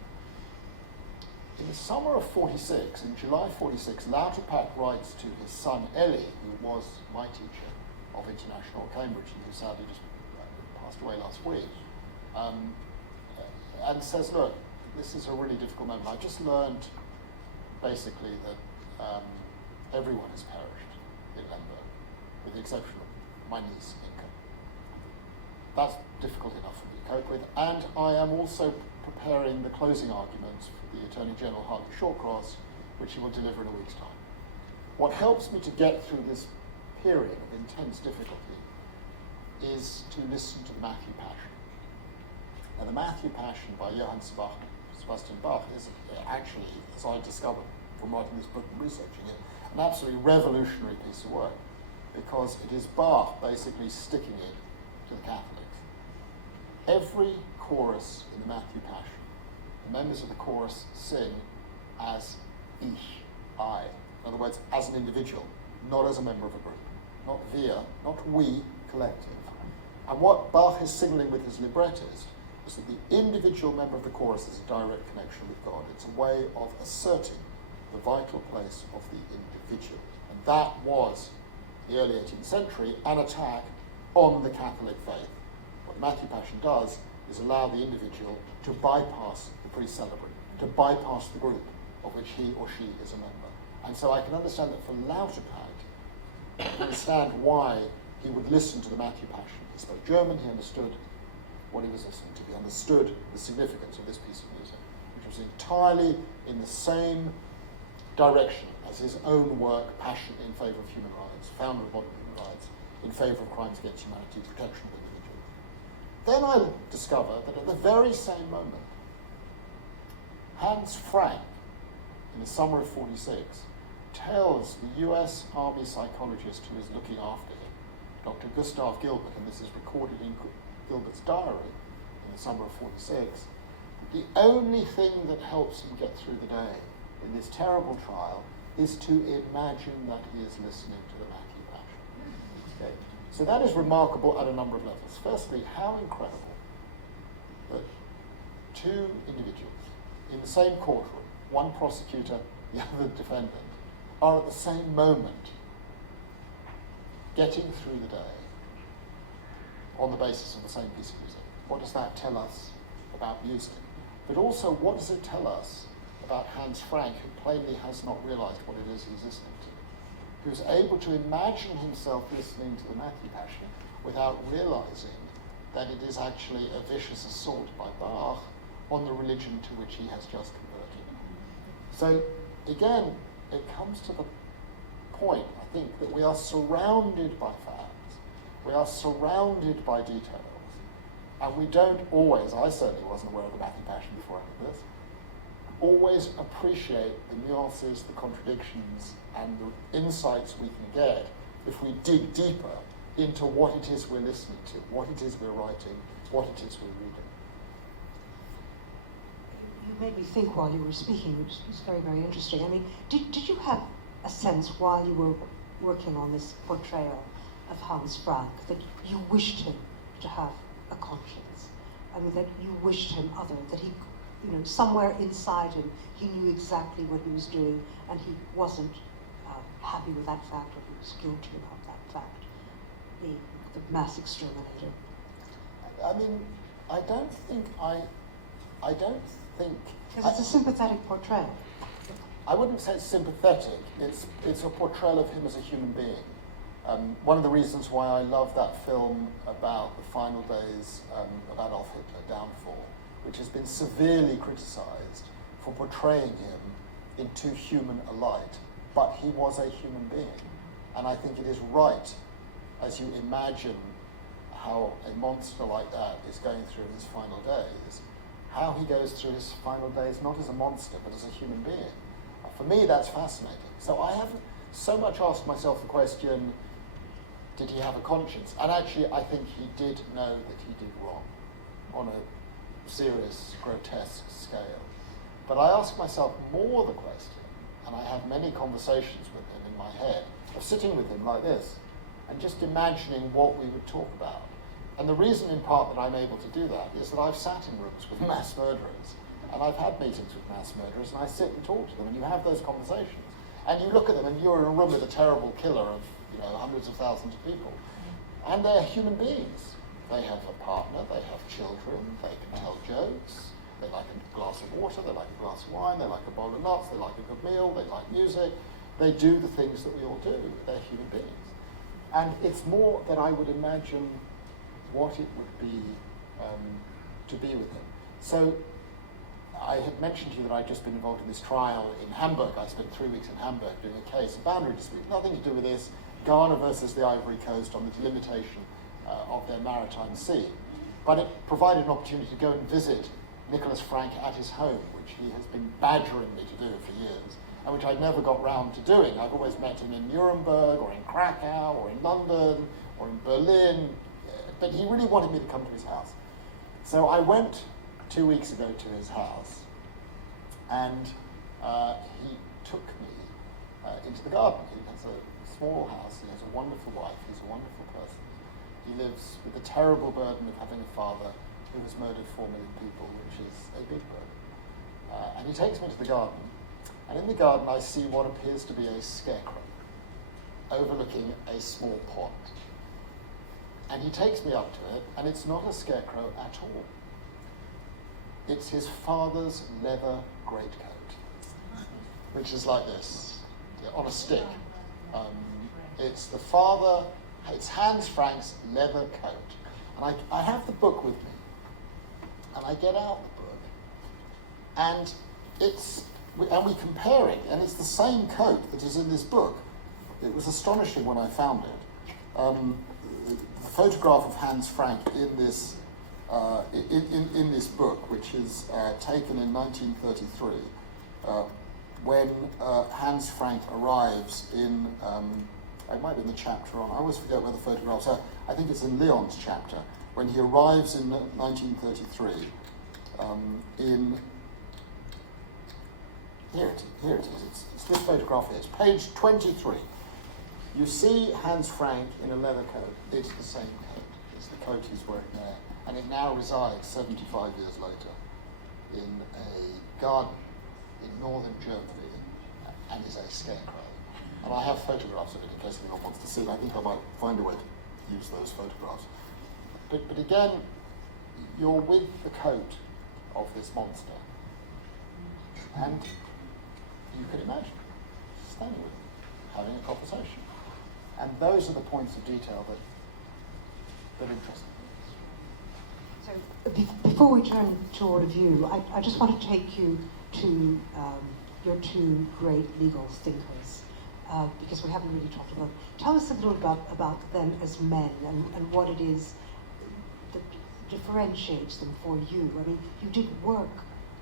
In the summer of 46, in July 46, Lauterpacht writes to his son Elie, who was my teacher of international at Cambridge and who sadly just passed away last week, and says, look, this is a really difficult moment. I just learned basically that everyone has perished in Lemberg, with the exception of my niece, Inka. That's difficult enough for me to cope with, and I am also preparing the closing arguments for the Attorney General Hartley Shawcross, which he will deliver in a week's time. What helps me to get through this period of intense difficulty is to listen to the Matthew Passion. Now, the Matthew Passion by Johann Sebastian Bach is actually, as I discovered from writing this book and researching it, an absolutely revolutionary piece of work, because it is Bach basically sticking it to the Catholics. Every chorus in the Matthew Passion, the members of the chorus sing as ich, I. In other words, as an individual, not as a member of a group. Not wir, not we, collective. And what Bach is signaling with his librettist is that the individual member of the chorus is a direct connection with God. It's a way of asserting the vital place of the individual. And that was, in the early 18th century, an attack on the Catholic faith. What the Matthew Passion does is allow the individual to bypass the pre-celebrant, to bypass the group of which he or she is a member. And so I can understand that for Lauterpacht, I can understand why he would listen to the Matthew Passion. He spoke German, he understood what he was listening to. He understood the significance of this piece of music, which was entirely in the same direction as his own work, Passion in Favour of Human Rights, founder of modern human rights, in favour of crimes against humanity, protection of individuals. Then I discover that at the very same moment, Hans Frank, in the summer of '46, tells the US Army psychologist who is looking after him, Dr. Gustav Gilbert, and this is recorded in Gilbert's diary in the summer of '46, the only thing that helps him get through the day in this terrible trial is to imagine that he is listening to the Matthew Passion. Okay? So that is remarkable at a number of levels. Firstly, how incredible that two individuals in the same courtroom, one prosecutor, the other defendant, are at the same moment getting through the day on the basis of the same piece of music. What does that tell us about music? But also, what does it tell us about Hans Frank, who plainly has not realized what it is he's listening to, who's able to imagine himself listening to the Matthew Passion without realizing that it is actually a vicious assault by Bach on the religion to which he has just converted. So again, it comes to the point, I think, that we are surrounded by facts, we are surrounded by details, and we don't always, I certainly wasn't aware of the Matthew Passion before I did this, always appreciate the nuances, the contradictions, and the insights we can get if we dig deeper into what it is we're listening to, what it is we're writing, what it is we're reading. You made me think while you were speaking, which was very, very interesting. I mean, did you have a sense while you were working on this portrayal of Hans Frank that you wished him to have a conscience? I mean, that you wished him other, that he, you know, somewhere inside him, he knew exactly what he was doing, and he wasn't happy with that fact, or he was guilty about that fact, the mass exterminator. I mean, I don't think. Because it's a sympathetic portrayal. I wouldn't say it's sympathetic. It's a portrayal of him as a human being. One of the reasons why I love that film about the final days of Adolf Hitler, Downfall, which has been severely criticised for portraying him in too human a light, but he was a human being. And I think it is right, as you imagine how a monster like that is going through his final days, how he goes through his final days not as a monster, but as a human being. For me, that's fascinating. So I haven't so much asked myself the question, did he have a conscience? And actually, I think he did know that he did wrong on a serious, grotesque scale. But I ask myself more the question, and I have many conversations with him in my head, of sitting with him like this, and just imagining what we would talk about. And the reason in part that I'm able to do that is that I've sat in rooms with mass murderers, and I've had meetings with mass murderers, and I sit and talk to them, and you have those conversations. And you look at them, and you're in a room with a terrible killer of, hundreds of thousands of people. And they're human beings. They have a partner, they have children, they can tell jokes, they like a glass of water, they like a glass of wine, they like a bowl of nuts, they like a good meal, they like music. they do the things that we all do. They're human beings. And it's more that I would imagine what it would be to be with him. So I had mentioned to you that I'd just been involved in this trial in Hamburg. I spent 3 weeks in Hamburg doing a case, a boundary dispute, nothing to do with this, Ghana versus the Ivory Coast on the delimitation of their maritime sea. But it provided an opportunity to go and visit Nicholas Frank at his home, which he has been badgering me to do for years, and which I'd never got round to doing. I've always met him in Nuremberg, or in Krakow, or in London, or in Berlin, but he really wanted me to come to his house. So I went 2 weeks ago to his house, and he took me into the garden. He has a small house, he has a wonderful wife, he's a wonderful person. He lives with the terrible burden of having a father who has murdered 4 million people, which is a big burden. And he takes me to the garden, and in the garden I see what appears to be a scarecrow overlooking a small pond. And he takes me up to it, and it's not a scarecrow at all. It's his father's leather greatcoat, which is like this, on a stick. It's it's Hans Frank's leather coat. And I have the book with me, and I get out the book, and we compare it, and it's the same coat that is in this book. It was astonishing when I found it. The photograph of Hans Frank in this in this book, which is taken in 1933, when Hans Frank arrives in, it might be in the chapter on, I always forget where the photographs are, I think it's in Leon's chapter, when he arrives in 1933 here it is, it's this photograph here, it's page 23. You see Hans Frank in a leather coat. It's the same coat. It's the coat he's wearing there. And it now resides 75 years later in a garden in northern Germany and is a scarecrow. And I have photographs of it in case anyone wants to see it. I think I might find a way to use those photographs. But again, you're with the coat of this monster. And you can imagine standing with him, having a conversation. And those are the points of detail that interest me. So before we turn to all of you, I just want to take you to your two great legal thinkers, because we haven't really talked about. Tell us a little about them as men and what it is that differentiates them for you. I mean, you did work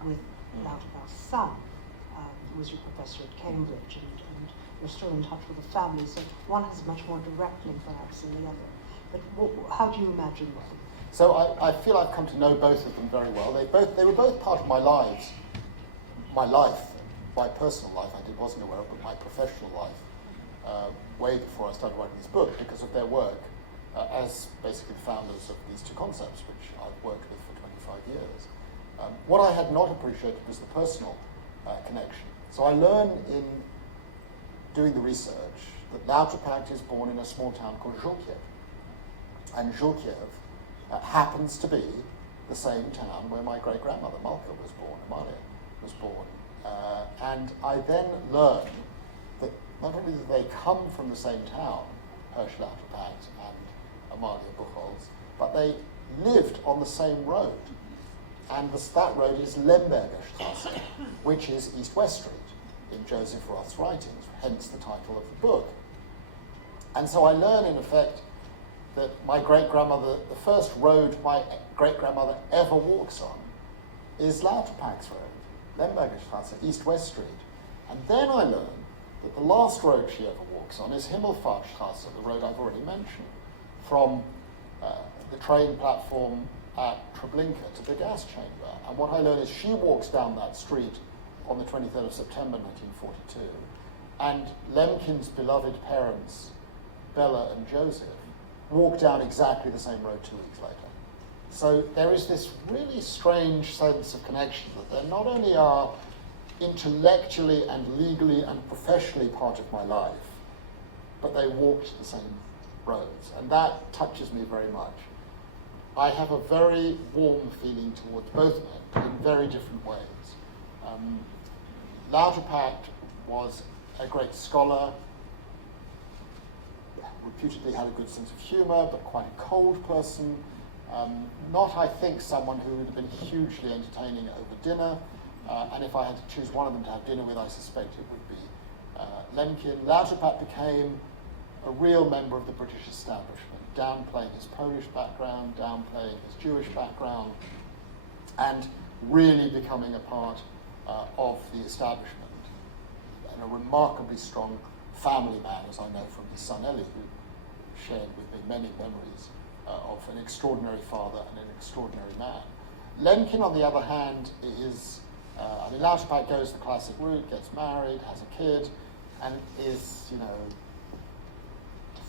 with Lauterbach's son, who was your professor at Cambridge, and you're still in touch with the family, so one has a much more direct link perhaps than the other. But how do you imagine them? So I feel I've come to know both of them very well. They were both part of my life, my personal life I wasn't aware of, but my professional life, way before I started writing this book, because of their work as basically the founders of these two concepts, which I've worked with for 25 years. What I had not appreciated was the personal connection. So I learned in doing the research that Lauterbach is born in a small town called Żółkiew. And Żółkiew happens to be the same town where my great-grandmother Malka was born, Amalia was born. And I then learned that not only did they come from the same town, Hirsch Lauterbach and Amalia Buchholz, but they lived on the same road. And that road is Lemberger Straße, which is East-West Street in Joseph Roth's writings, hence the title of the book. And so I learn, in effect, that my great-grandmother, the first road my great-grandmother ever walks on is Lauterbach's road, Lemberger Straße, East-West Street. And then I learn that the last road she ever walks on is Himmelfahrtstraße, the road I've already mentioned, from the train platform at Treblinka to the gas chamber. And what I learn is she walks down that street on the 23rd of September 1942, and Lemkin's beloved parents, Bella and Joseph, walk down exactly the same road 2 weeks later. So there is this really strange sense of connection that they not only are intellectually and legally and professionally part of my life, but they walked the same roads. And that touches me very much. I have a very warm feeling towards both men in very different ways. Lauterbach was a great scholar, reputedly had a good sense of humour, but quite a cold person. Not, I think, someone who would have been hugely entertaining over dinner. And if I had to choose one of them to have dinner with, I suspect it would be Lemkin. Lauterpacht became a real member of the British establishment, downplaying his Polish background, downplaying his Jewish background, and really becoming a part of the establishment. And a remarkably strong family man, as I know from his son Ellie, who shared with me many memories of an extraordinary father and an extraordinary man. Lemkin, on the other hand, is, Lauterpacht goes the classic route, gets married, has a kid, and is, a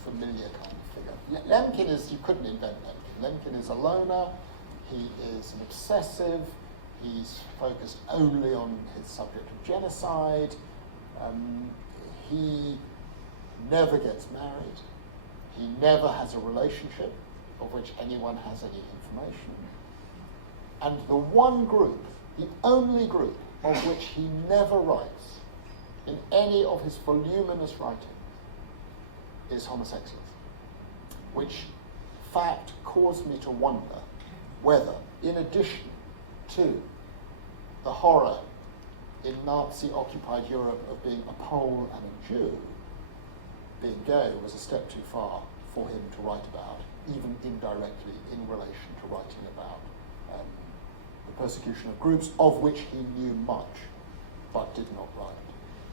familiar kind of figure. Lemkin is, you couldn't invent Lemkin. Lemkin is a loner, he is an obsessive, he's focused only on his subject of genocide, he never gets married, he never has a relationship of which anyone has any information. And the one group, the only group of which he never writes in any of his voluminous writings is homosexuals, which fact caused me to wonder whether, in addition to the horror in Nazi-occupied Europe of being a Pole and a Jew, being gay was a step too far for him to write about, even indirectly in relation to writing about the persecution of groups of which he knew much, but did not write.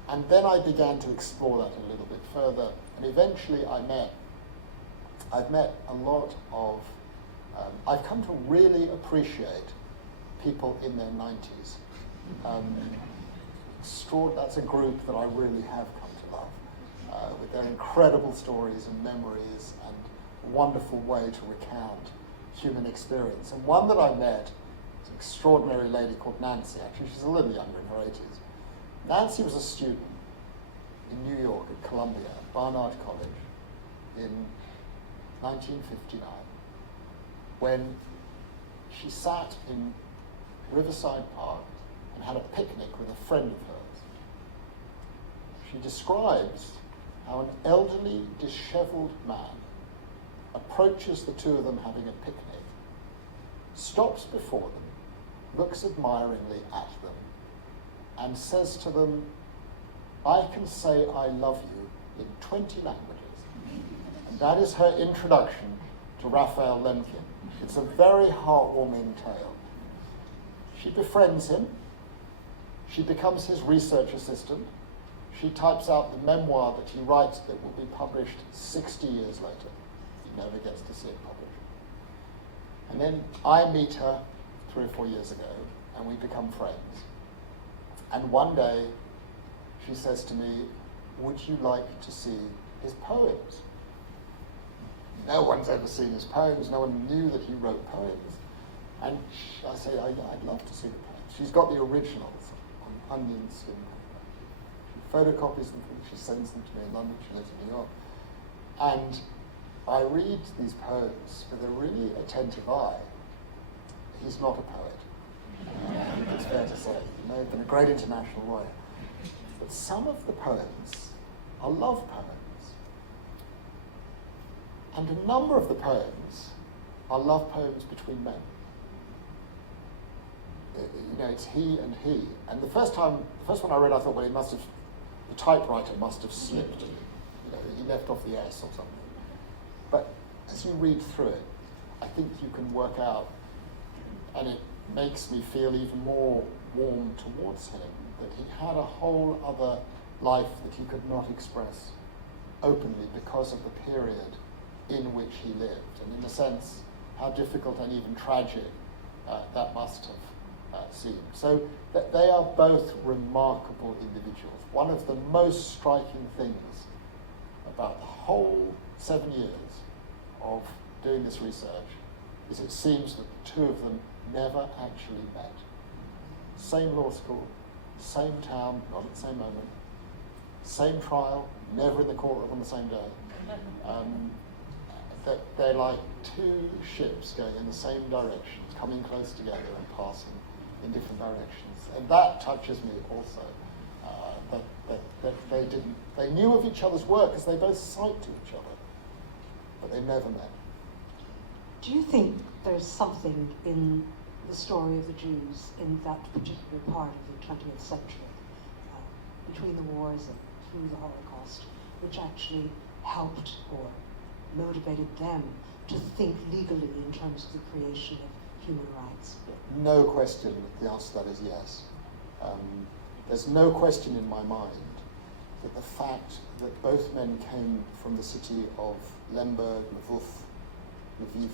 And then I began to explore that a little bit further, and eventually I've met a lot of, I've come to really appreciate people in their 90s. That's a group that I really have come to love, with their incredible stories and memories and wonderful way to recount human experience. And one that I met, an extraordinary lady called Nancy, actually she's a little younger, in her 80s. Nancy was a student in New York at Columbia, at Barnard College, in 1959, when she sat in Riverside Park and had a picnic with a friend of hers. She describes how an elderly, disheveled man approaches the two of them having a picnic, stops before them, looks admiringly at them, and says to them, "I can say I love you in 20 languages." And that is her introduction to Raphael Lemkin. It's a very heartwarming tale. She befriends him. She becomes his research assistant. She types out the memoir that he writes that will be published 60 years later. He never gets to see it published. And then I meet her 3 or 4 years ago, and we become friends. And one day, she says to me, "Would you like to see his poems?" No one's ever seen his poems. No one knew that he wrote poems. And I say, I'd love to see the poems. She's got the originals on onion skin paper. She photocopies them, she sends them to me in London, she lives in New York. And I read these poems with a really attentive eye. He's not a poet. It's fair to say. He may have been a great international lawyer. But some of the poems are love poems. And a number of the poems are love poems between men. It's he and he. And the first one I read, I thought, well, the typewriter must have slipped. He left off the S or something. But as you read through it, I think you can work out, and it makes me feel even more warm towards him, that he had a whole other life that he could not express openly because of the period in which he lived, and in a sense, how difficult and even tragic that must have seemed. So they are both remarkable individuals. One of the most striking things about the whole 7 years of doing this research is it seems that the two of them never actually met. Same law school, same town, not at the same moment, same trial, never in the courtroom on the same day. They're like two ships going in the same direction, coming close together and passing in different directions. And that touches me also, that that they didn't. They knew of each other's work because they both cited each other, but they never met. Do you think there's something in the story of the Jews in that particular part of the 20th century, between the wars and through the Holocaust, which actually helped or motivated them to think legally in terms of the creation of human rights? No question, the answer to that is yes. There's no question in my mind that the fact that both men came from the city of Lemberg, Lviv,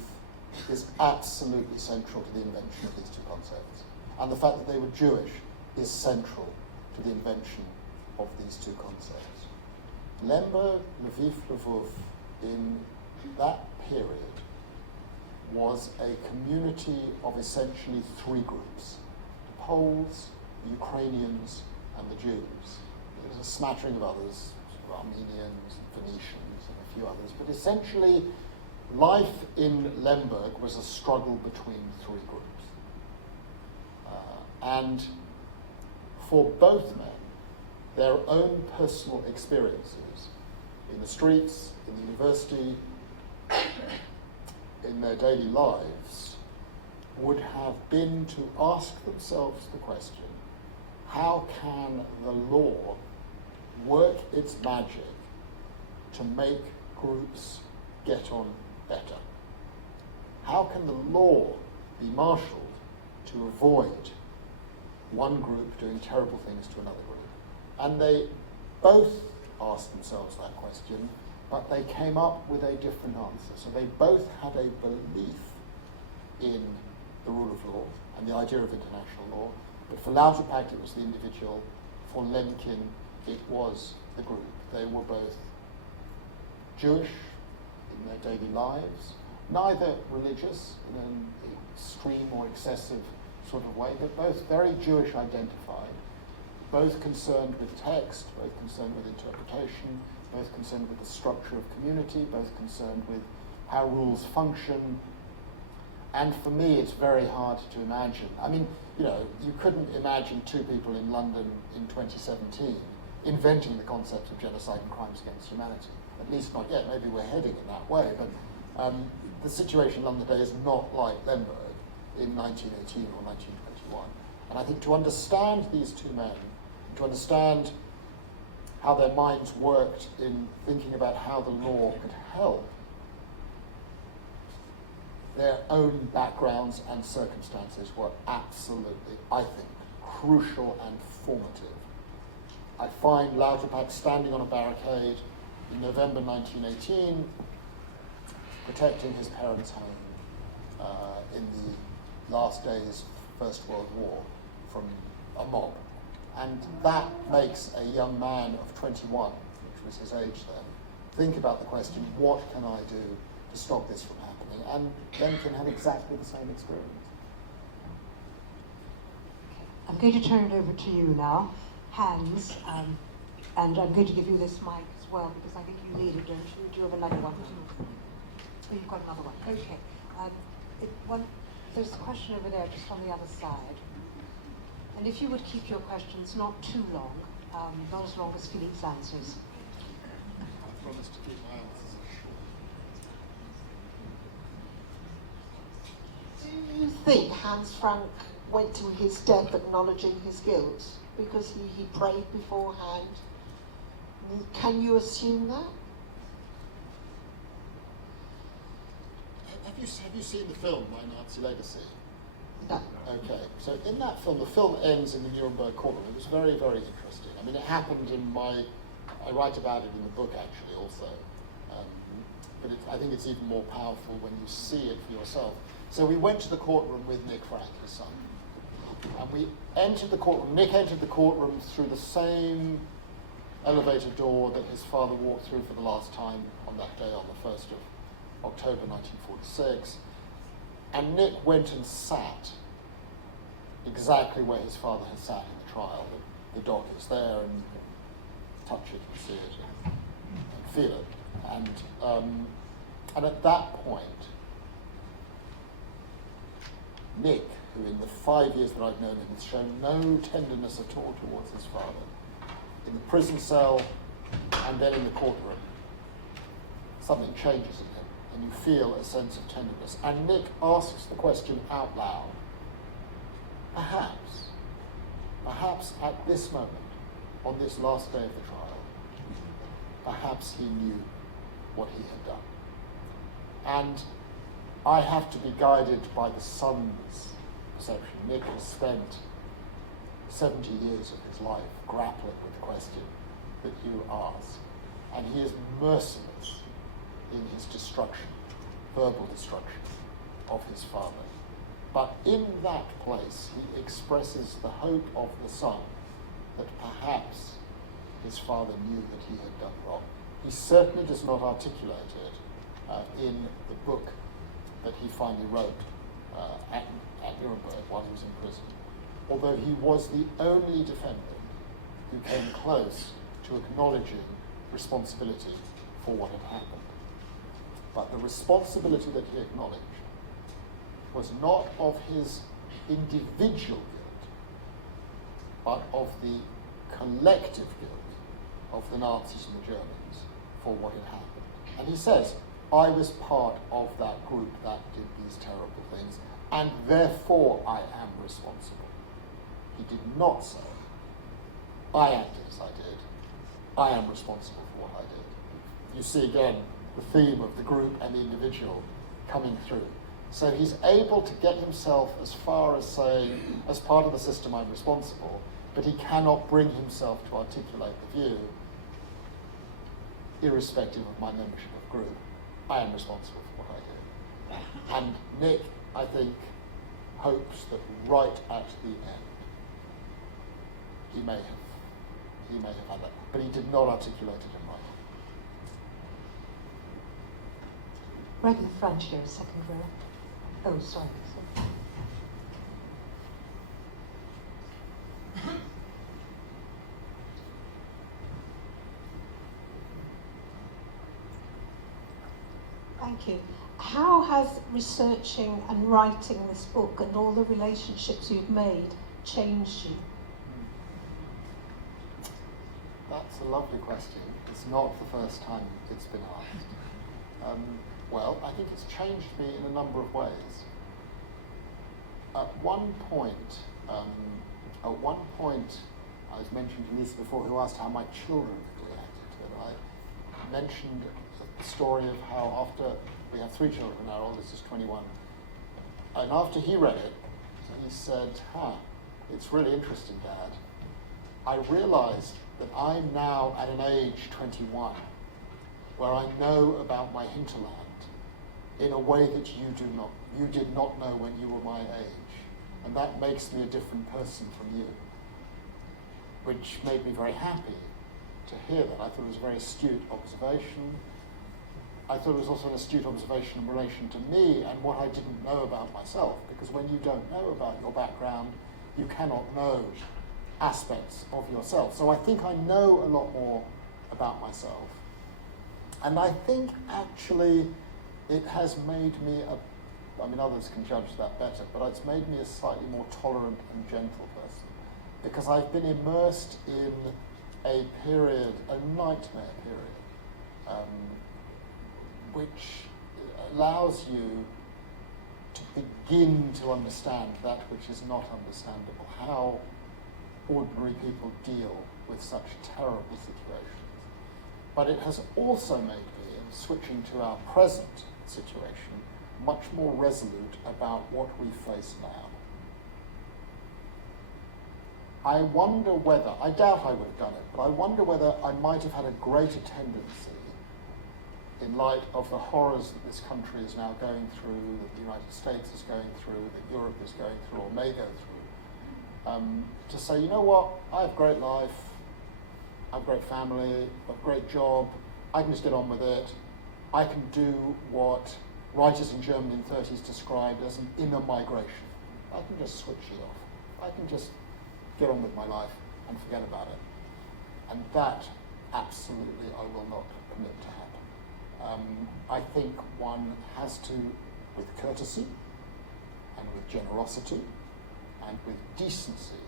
is absolutely central to the invention of these two concepts. And the fact that they were Jewish is central to the invention of these two concepts. Lemberg, Lviv, Lvov, in that period, was a community of essentially three groups: the Poles, the Ukrainians, and the Jews. There was a smattering of others, Armenians, Phoenicians, and a few others, but essentially life in Lemberg was a struggle between three groups. And for both men, their own personal experiences in the streets, in the university, in their daily lives, would have been to ask themselves the question, how can the law work its magic to make groups get on better? How can the law be marshaled to avoid one group doing terrible things to another group? And they both asked themselves that question, but they came up with a different answer. So they both had a belief in the rule of law and the idea of international law, but for Lauterpacht it was the individual, for Lemkin it was the group. They were both Jewish in their daily lives, neither religious in an extreme or excessive sort of way, but both very Jewish identified, both concerned with text, both concerned with interpretation, both concerned with the structure of community, both concerned with how rules function. And for me, it's very hard to imagine. I mean, you know, you couldn't imagine two people in London in 2017 inventing the concepts of genocide and crimes against humanity. At least not yet. Maybe we're heading in that way. But the situation in London today is not like Lemberg in 1918 or 1921. And I think to understand these two men, to understand how their minds worked in thinking about how the law could help, their own backgrounds and circumstances were absolutely, I think, crucial and formative. I find Lauterpacht standing on a barricade in November 1918, protecting his parents' home in the last days of the First World War from a mob. And that makes a young man of 21, which was his age then, think about the question, what can I do to stop this from happening? And Lemkin had exactly the same experience. I'm going to turn it over to you now, Hans, and I'm going to give you this mic as well, because I think you need it, don't you? Do you have another one? Oh, you've got another one. Okay. There's a question over there, just on the other side. And if you would keep your questions not too long, not as long as Philippe's answers. I promise to keep my answers short. Do you think Hans Frank went to his death acknowledging his guilt because he prayed beforehand? Can you assume that? Have you seen the film, My Nazi Legacy? No. Okay, so in that film, the film ends in the Nuremberg courtroom. It was very, very interesting. I mean, it happened I write about it in the book actually also, but I think it's even more powerful when you see it for yourself. So we went to the courtroom with Nick Frank, his son, and we entered the courtroom. Nick entered the courtroom through the same elevator door that his father walked through for the last time on that day, on the 1st of October 1946. And Nick went and sat exactly where his father had sat in the trial. The dock is there, and you can touch it and see it and feel it. And at that point, Nick, who in the 5 years that I've known him has shown no tenderness at all towards his father, in the prison cell, and then in the courtroom. Something changes in him, and you feel a sense of tenderness. And Nick asks the question out loud. Perhaps at this moment, on this last day of the trial, perhaps he knew what he had done. And I have to be guided by the son's perception. Nick has spent 70 years of his life grappling with the question that you ask, and he is merciless in his destruction, verbal destruction of his father. But in that place, he expresses the hope of the son that perhaps his father knew that he had done wrong. He certainly does not articulate it in the book that he finally wrote at Nuremberg while he was in prison, although he was the only defendant who came close to acknowledging responsibility for what had happened. But the responsibility that he acknowledged was not of his individual guilt, but of the collective guilt of the Nazis and the Germans for what had happened. And he says, I was part of that group that did these terrible things, and therefore I am responsible. He did not say, I acted as I did, I am responsible for what I did. You see again the theme of the group and the individual coming through. So he's able to get himself as far as saying, as part of the system I'm responsible, but he cannot bring himself to articulate the view, irrespective of my membership of group, I am responsible for what I did. And Nick, I think, hopes that right at the end, he may have had that, but he did not articulate it in writing. Right in the front here, second row. Oh, sorry. Thank you. How has researching and writing this book and all the relationships you've made changed you? That's a lovely question. It's not the first time it's been asked. Well, I think it's changed me in a number of ways. At one point, I was mentioning to Lisa before, who asked how my children had reacted, and I mentioned the story of how after, we have 3 children, our oldest is 21, and after he read it, he said, it's really interesting, Dad. I realized that I'm now at an age, 21, where I know about my hinterland in a way that you did not know when you were my age. And that makes me a different person from you, which made me very happy to hear that. I thought it was a very astute observation. I thought it was also an astute observation in relation to me and what I didn't know about myself, because when you don't know about your background, you cannot know aspects of yourself. So I think I know a lot more about myself. And I think actually it has made me others can judge that better, but it's made me a slightly more tolerant and gentle person, because I've been immersed in a period, a nightmare period, which allows you to begin to understand that which is not understandable, how ordinary people deal with such terrible situations. But it has also made me, in switching to our present situation, much more resolute about what we face now. I wonder whether, I doubt I would have done it, but I wonder whether I might have had a greater tendency, in light of the horrors that this country is now going through, that the United States is going through, that Europe is going through, or may go through, to say, you know what, I have a great life, I have a great family, I have a great job, I can just get on with it, I can do what writers in Germany in the 30s described as an inner migration. I can just switch it off. I can just get on with my life and forget about it. And that, absolutely, I will not permit to happen. I think one has to, with courtesy and with generosity and with decency,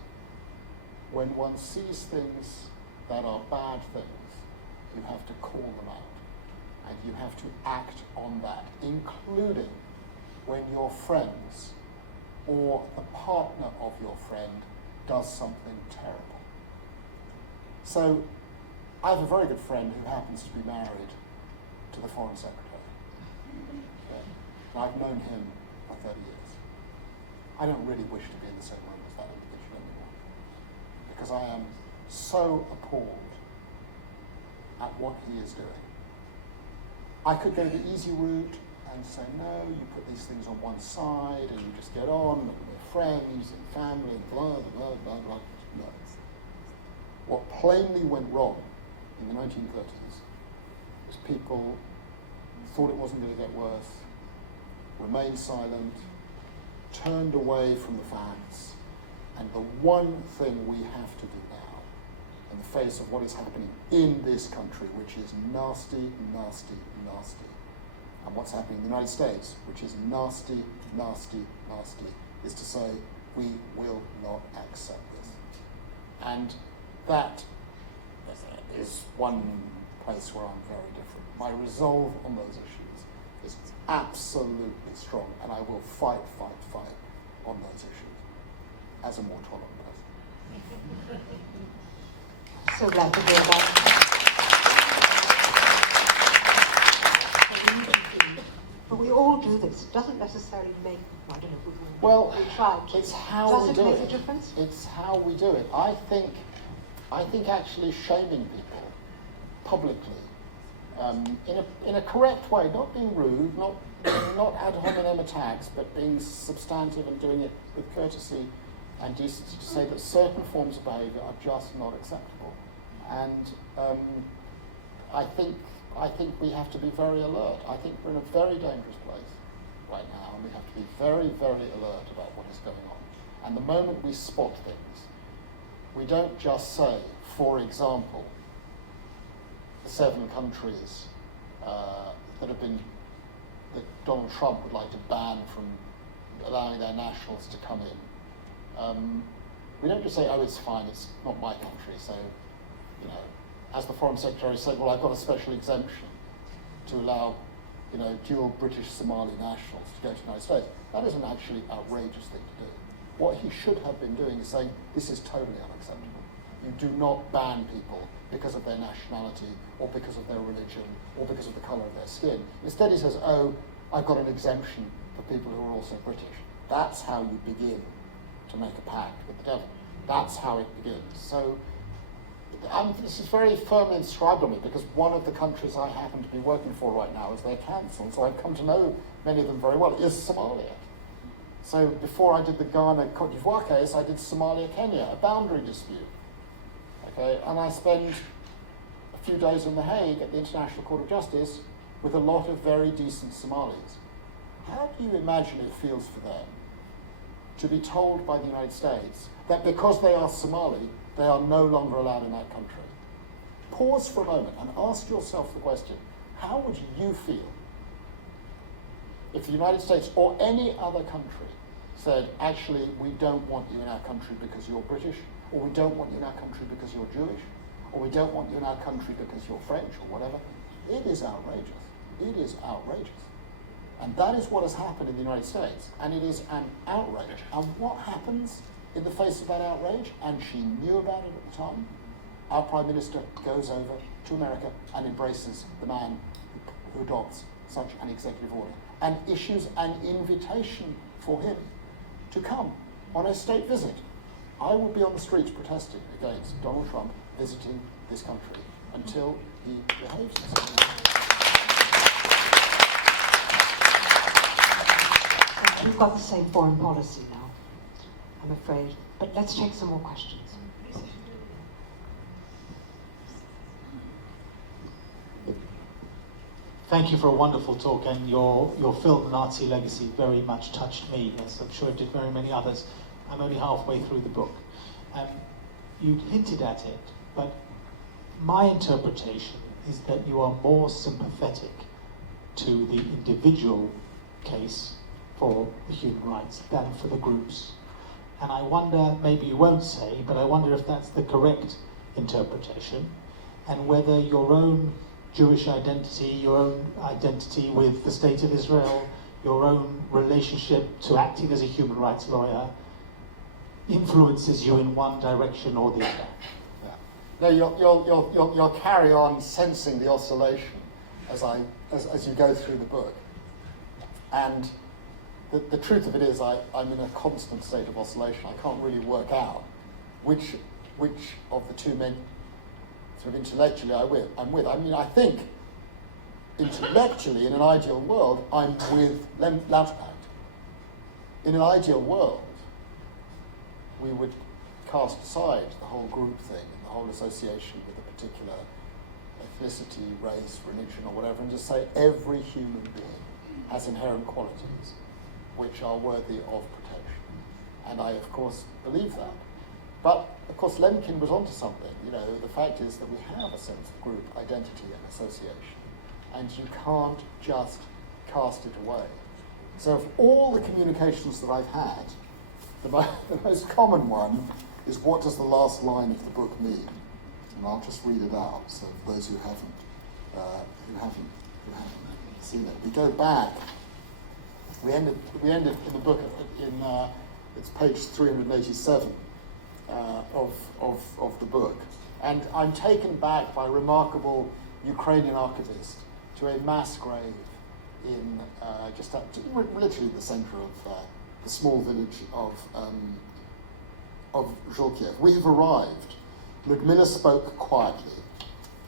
when one sees things that are bad things, you have to call them out. And you have to act on that, including when your friends or the partner of your friend does something terrible. So I have a very good friend who happens to be married to the Foreign Secretary. Okay? And I've known him for 30 years. I don't really wish to be in the same room as that individual anymore, because I am so appalled at what he is doing. I could go the easy route and say, no, you put these things on one side and you just get on and we're friends and family and blah, blah, blah, blah. No. What plainly went wrong in the 1930s was people thought it wasn't going to get worse, remained silent, turned away from the facts, and the one thing we have to do now, in the face of what is happening in this country, which is nasty, nasty, nasty, and what's happening in the United States, which is nasty, nasty, nasty, is to say, we will not accept this. And that is one place where I'm very different. My resolve on those issues is absolutely strong, and I will fight on those issues as a more tolerant person. So glad to hear that. But we all do this. It doesn't necessarily make, I don't know, well, we try to. It's how we do it. Does it make a difference? It's how we do it. I think actually shaming people publicly, in a correct way, not being rude, not ad hominem attacks, but being substantive and doing it with courtesy and decency, to say that certain forms of behaviour are just not acceptable. And I think we have to be very alert. I think we're in a very dangerous place right now, and we have to be very, very alert about what is going on. And the moment we spot things, we don't just say, for example, the 7 countries that Donald Trump would like to ban from allowing their nationals to come in. We don't just say, oh, it's fine, it's not my country, so, you know, as the Foreign Secretary said, well, I've got a special exemption to allow, you know, dual British Somali nationals to go to the United States. That is an actually outrageous thing to do. What he should have been doing is saying, this is totally unacceptable. You do not ban people because of their nationality or because of their religion or because of the colour of their skin. Instead he says, oh, I've got an exemption for people who are also British. That's how you begin to make a pact with the devil. That's how it begins. So this is very firmly inscribed on me, because one of the countries I happen to be working for right now is their council, so I've come to know many of them very well, is Somalia. So before I did the Ghana-Cote d'Ivoire case, I did Somalia-Kenya, a boundary dispute. Okay, and I spent a few days in The Hague at the International Court of Justice with a lot of very decent Somalis. How do you imagine it feels for them to be told by the United States that because they are Somali, they are no longer allowed in that country? Pause for a moment and ask yourself the question, how would you feel if the United States or any other country said, actually, we don't want you in our country because you're British, or we don't want you in our country because you're Jewish, or we don't want you in our country because you're French, or whatever? It is outrageous. It is outrageous. And that is what has happened in the United States, and it is an outrage. And what happens in the face of that outrage, and she knew about it at the time? Our Prime Minister goes over to America and embraces the man who adopts such an executive order and issues an invitation for him to come on a state visit. I will be on the streets protesting against Donald Trump visiting this country until he behaves himself. We've got the same foreign policy now, I'm afraid. But let's take some more questions. Thank you for a wonderful talk, and your film Nazi Legacy very much touched me, as I'm sure it did very many others. I'm only halfway through the book. You hinted at it, but my interpretation is that you are more sympathetic to the individual case for the human rights than for the groups. And I wonder, maybe you won't say, but I wonder if that's the correct interpretation, and whether your own Jewish identity, your own identity with the State of Israel, your own relationship to acting as a human rights lawyer influences you in one direction or the other. No, you'll carry on sensing the oscillation as you go through the book. And the truth of it is I'm in a constant state of oscillation. I can't really work out which of the two men sort of intellectually I'm with. I mean, I think intellectually, in an ideal world, I'm with Lauterpacht. In an ideal world, we would cast aside the whole group thing and the whole association with a particular ethnicity, race, religion, or whatever, and just say every human being has inherent qualities which are worthy of protection. And I, of course, believe that. But, of course, Lemkin was onto something. You know, the fact is that we have a sense of group identity and association, and you can't just cast it away. So of all the communications that I've had, the most common one is, what does the last line of the book mean? And I'll just read it out, so for those who haven't seen it. We go back. We ended in the book it's page 387 of the book, and I'm taken back by a remarkable Ukrainian archivist to a mass grave in literally the centre of the small village of Zhulkiev. We have arrived. Ludmilla spoke quietly.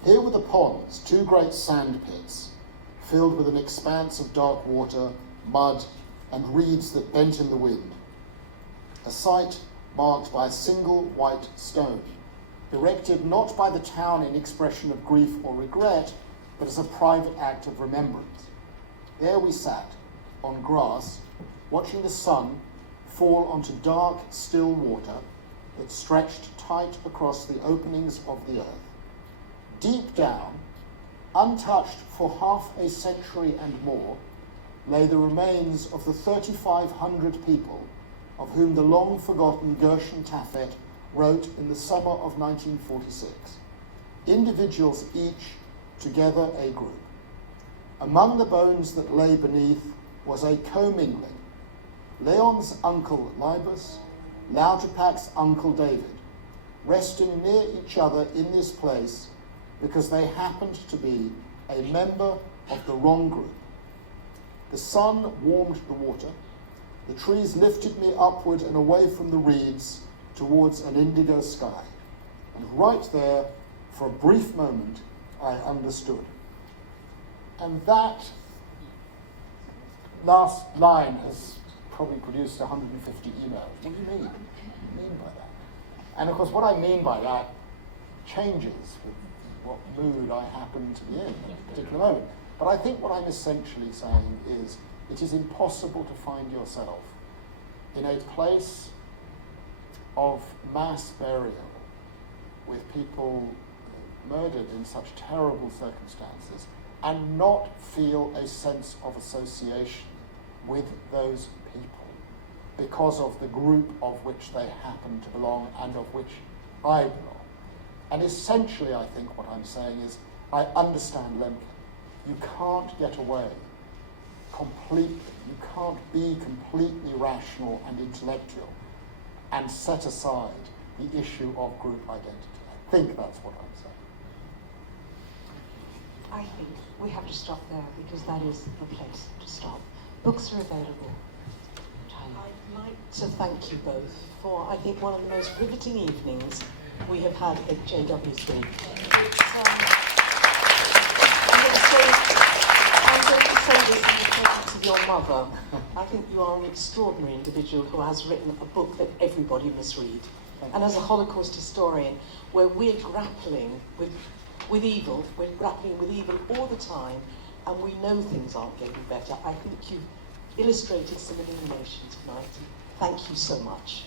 Here were the ponds, two great sand pits, filled with an expanse of dark water, mud, and reeds that bent in the wind. A site marked by a single white stone, erected not by the town in expression of grief or regret, but as a private act of remembrance. There we sat, on grass, watching the sun fall onto dark, still water that stretched tight across the openings of the earth. Deep down, untouched for half a century and more, lay the remains of the 3,500 people of whom the long-forgotten Gershon Taffet wrote in the summer of 1946. Individuals each, together a group. Among the bones that lay beneath was a commingling. Leon's uncle Libus, Lauterpacht's uncle David, resting near each other in this place because they happened to be a member of the wrong group. The sun warmed the water. The trees lifted me upward and away from the reeds towards an indigo sky. And right there, for a brief moment, I understood. And that last line has probably produced 150 emails. What do you mean by that? And of course, what I mean by that changes with what mood I happen to be in at a particular moment. But I think what I'm essentially saying is, it is impossible to find yourself in a place of mass burial with people murdered in such terrible circumstances and not feel a sense of association with those people because of the group of which they happen to belong and of which I belong. And essentially, I think what I'm saying is, I understand Lemkin. You can't get away completely. You can't be completely rational and intellectual and set aside the issue of group identity. I think that's what I'm saying. I think we have to stop there because that is the place to stop. Books are available. I'd like to thank you both for, I think, one of the most riveting evenings we have had at JWC. I'm going to say this in the presence of your mother. I think you are an extraordinary individual who has written a book that everybody must read. And as a Holocaust historian, where we're grappling with evil, we're grappling with evil all the time, and we know things aren't getting better, I think you've illustrated some illuminations tonight. Thank you so much.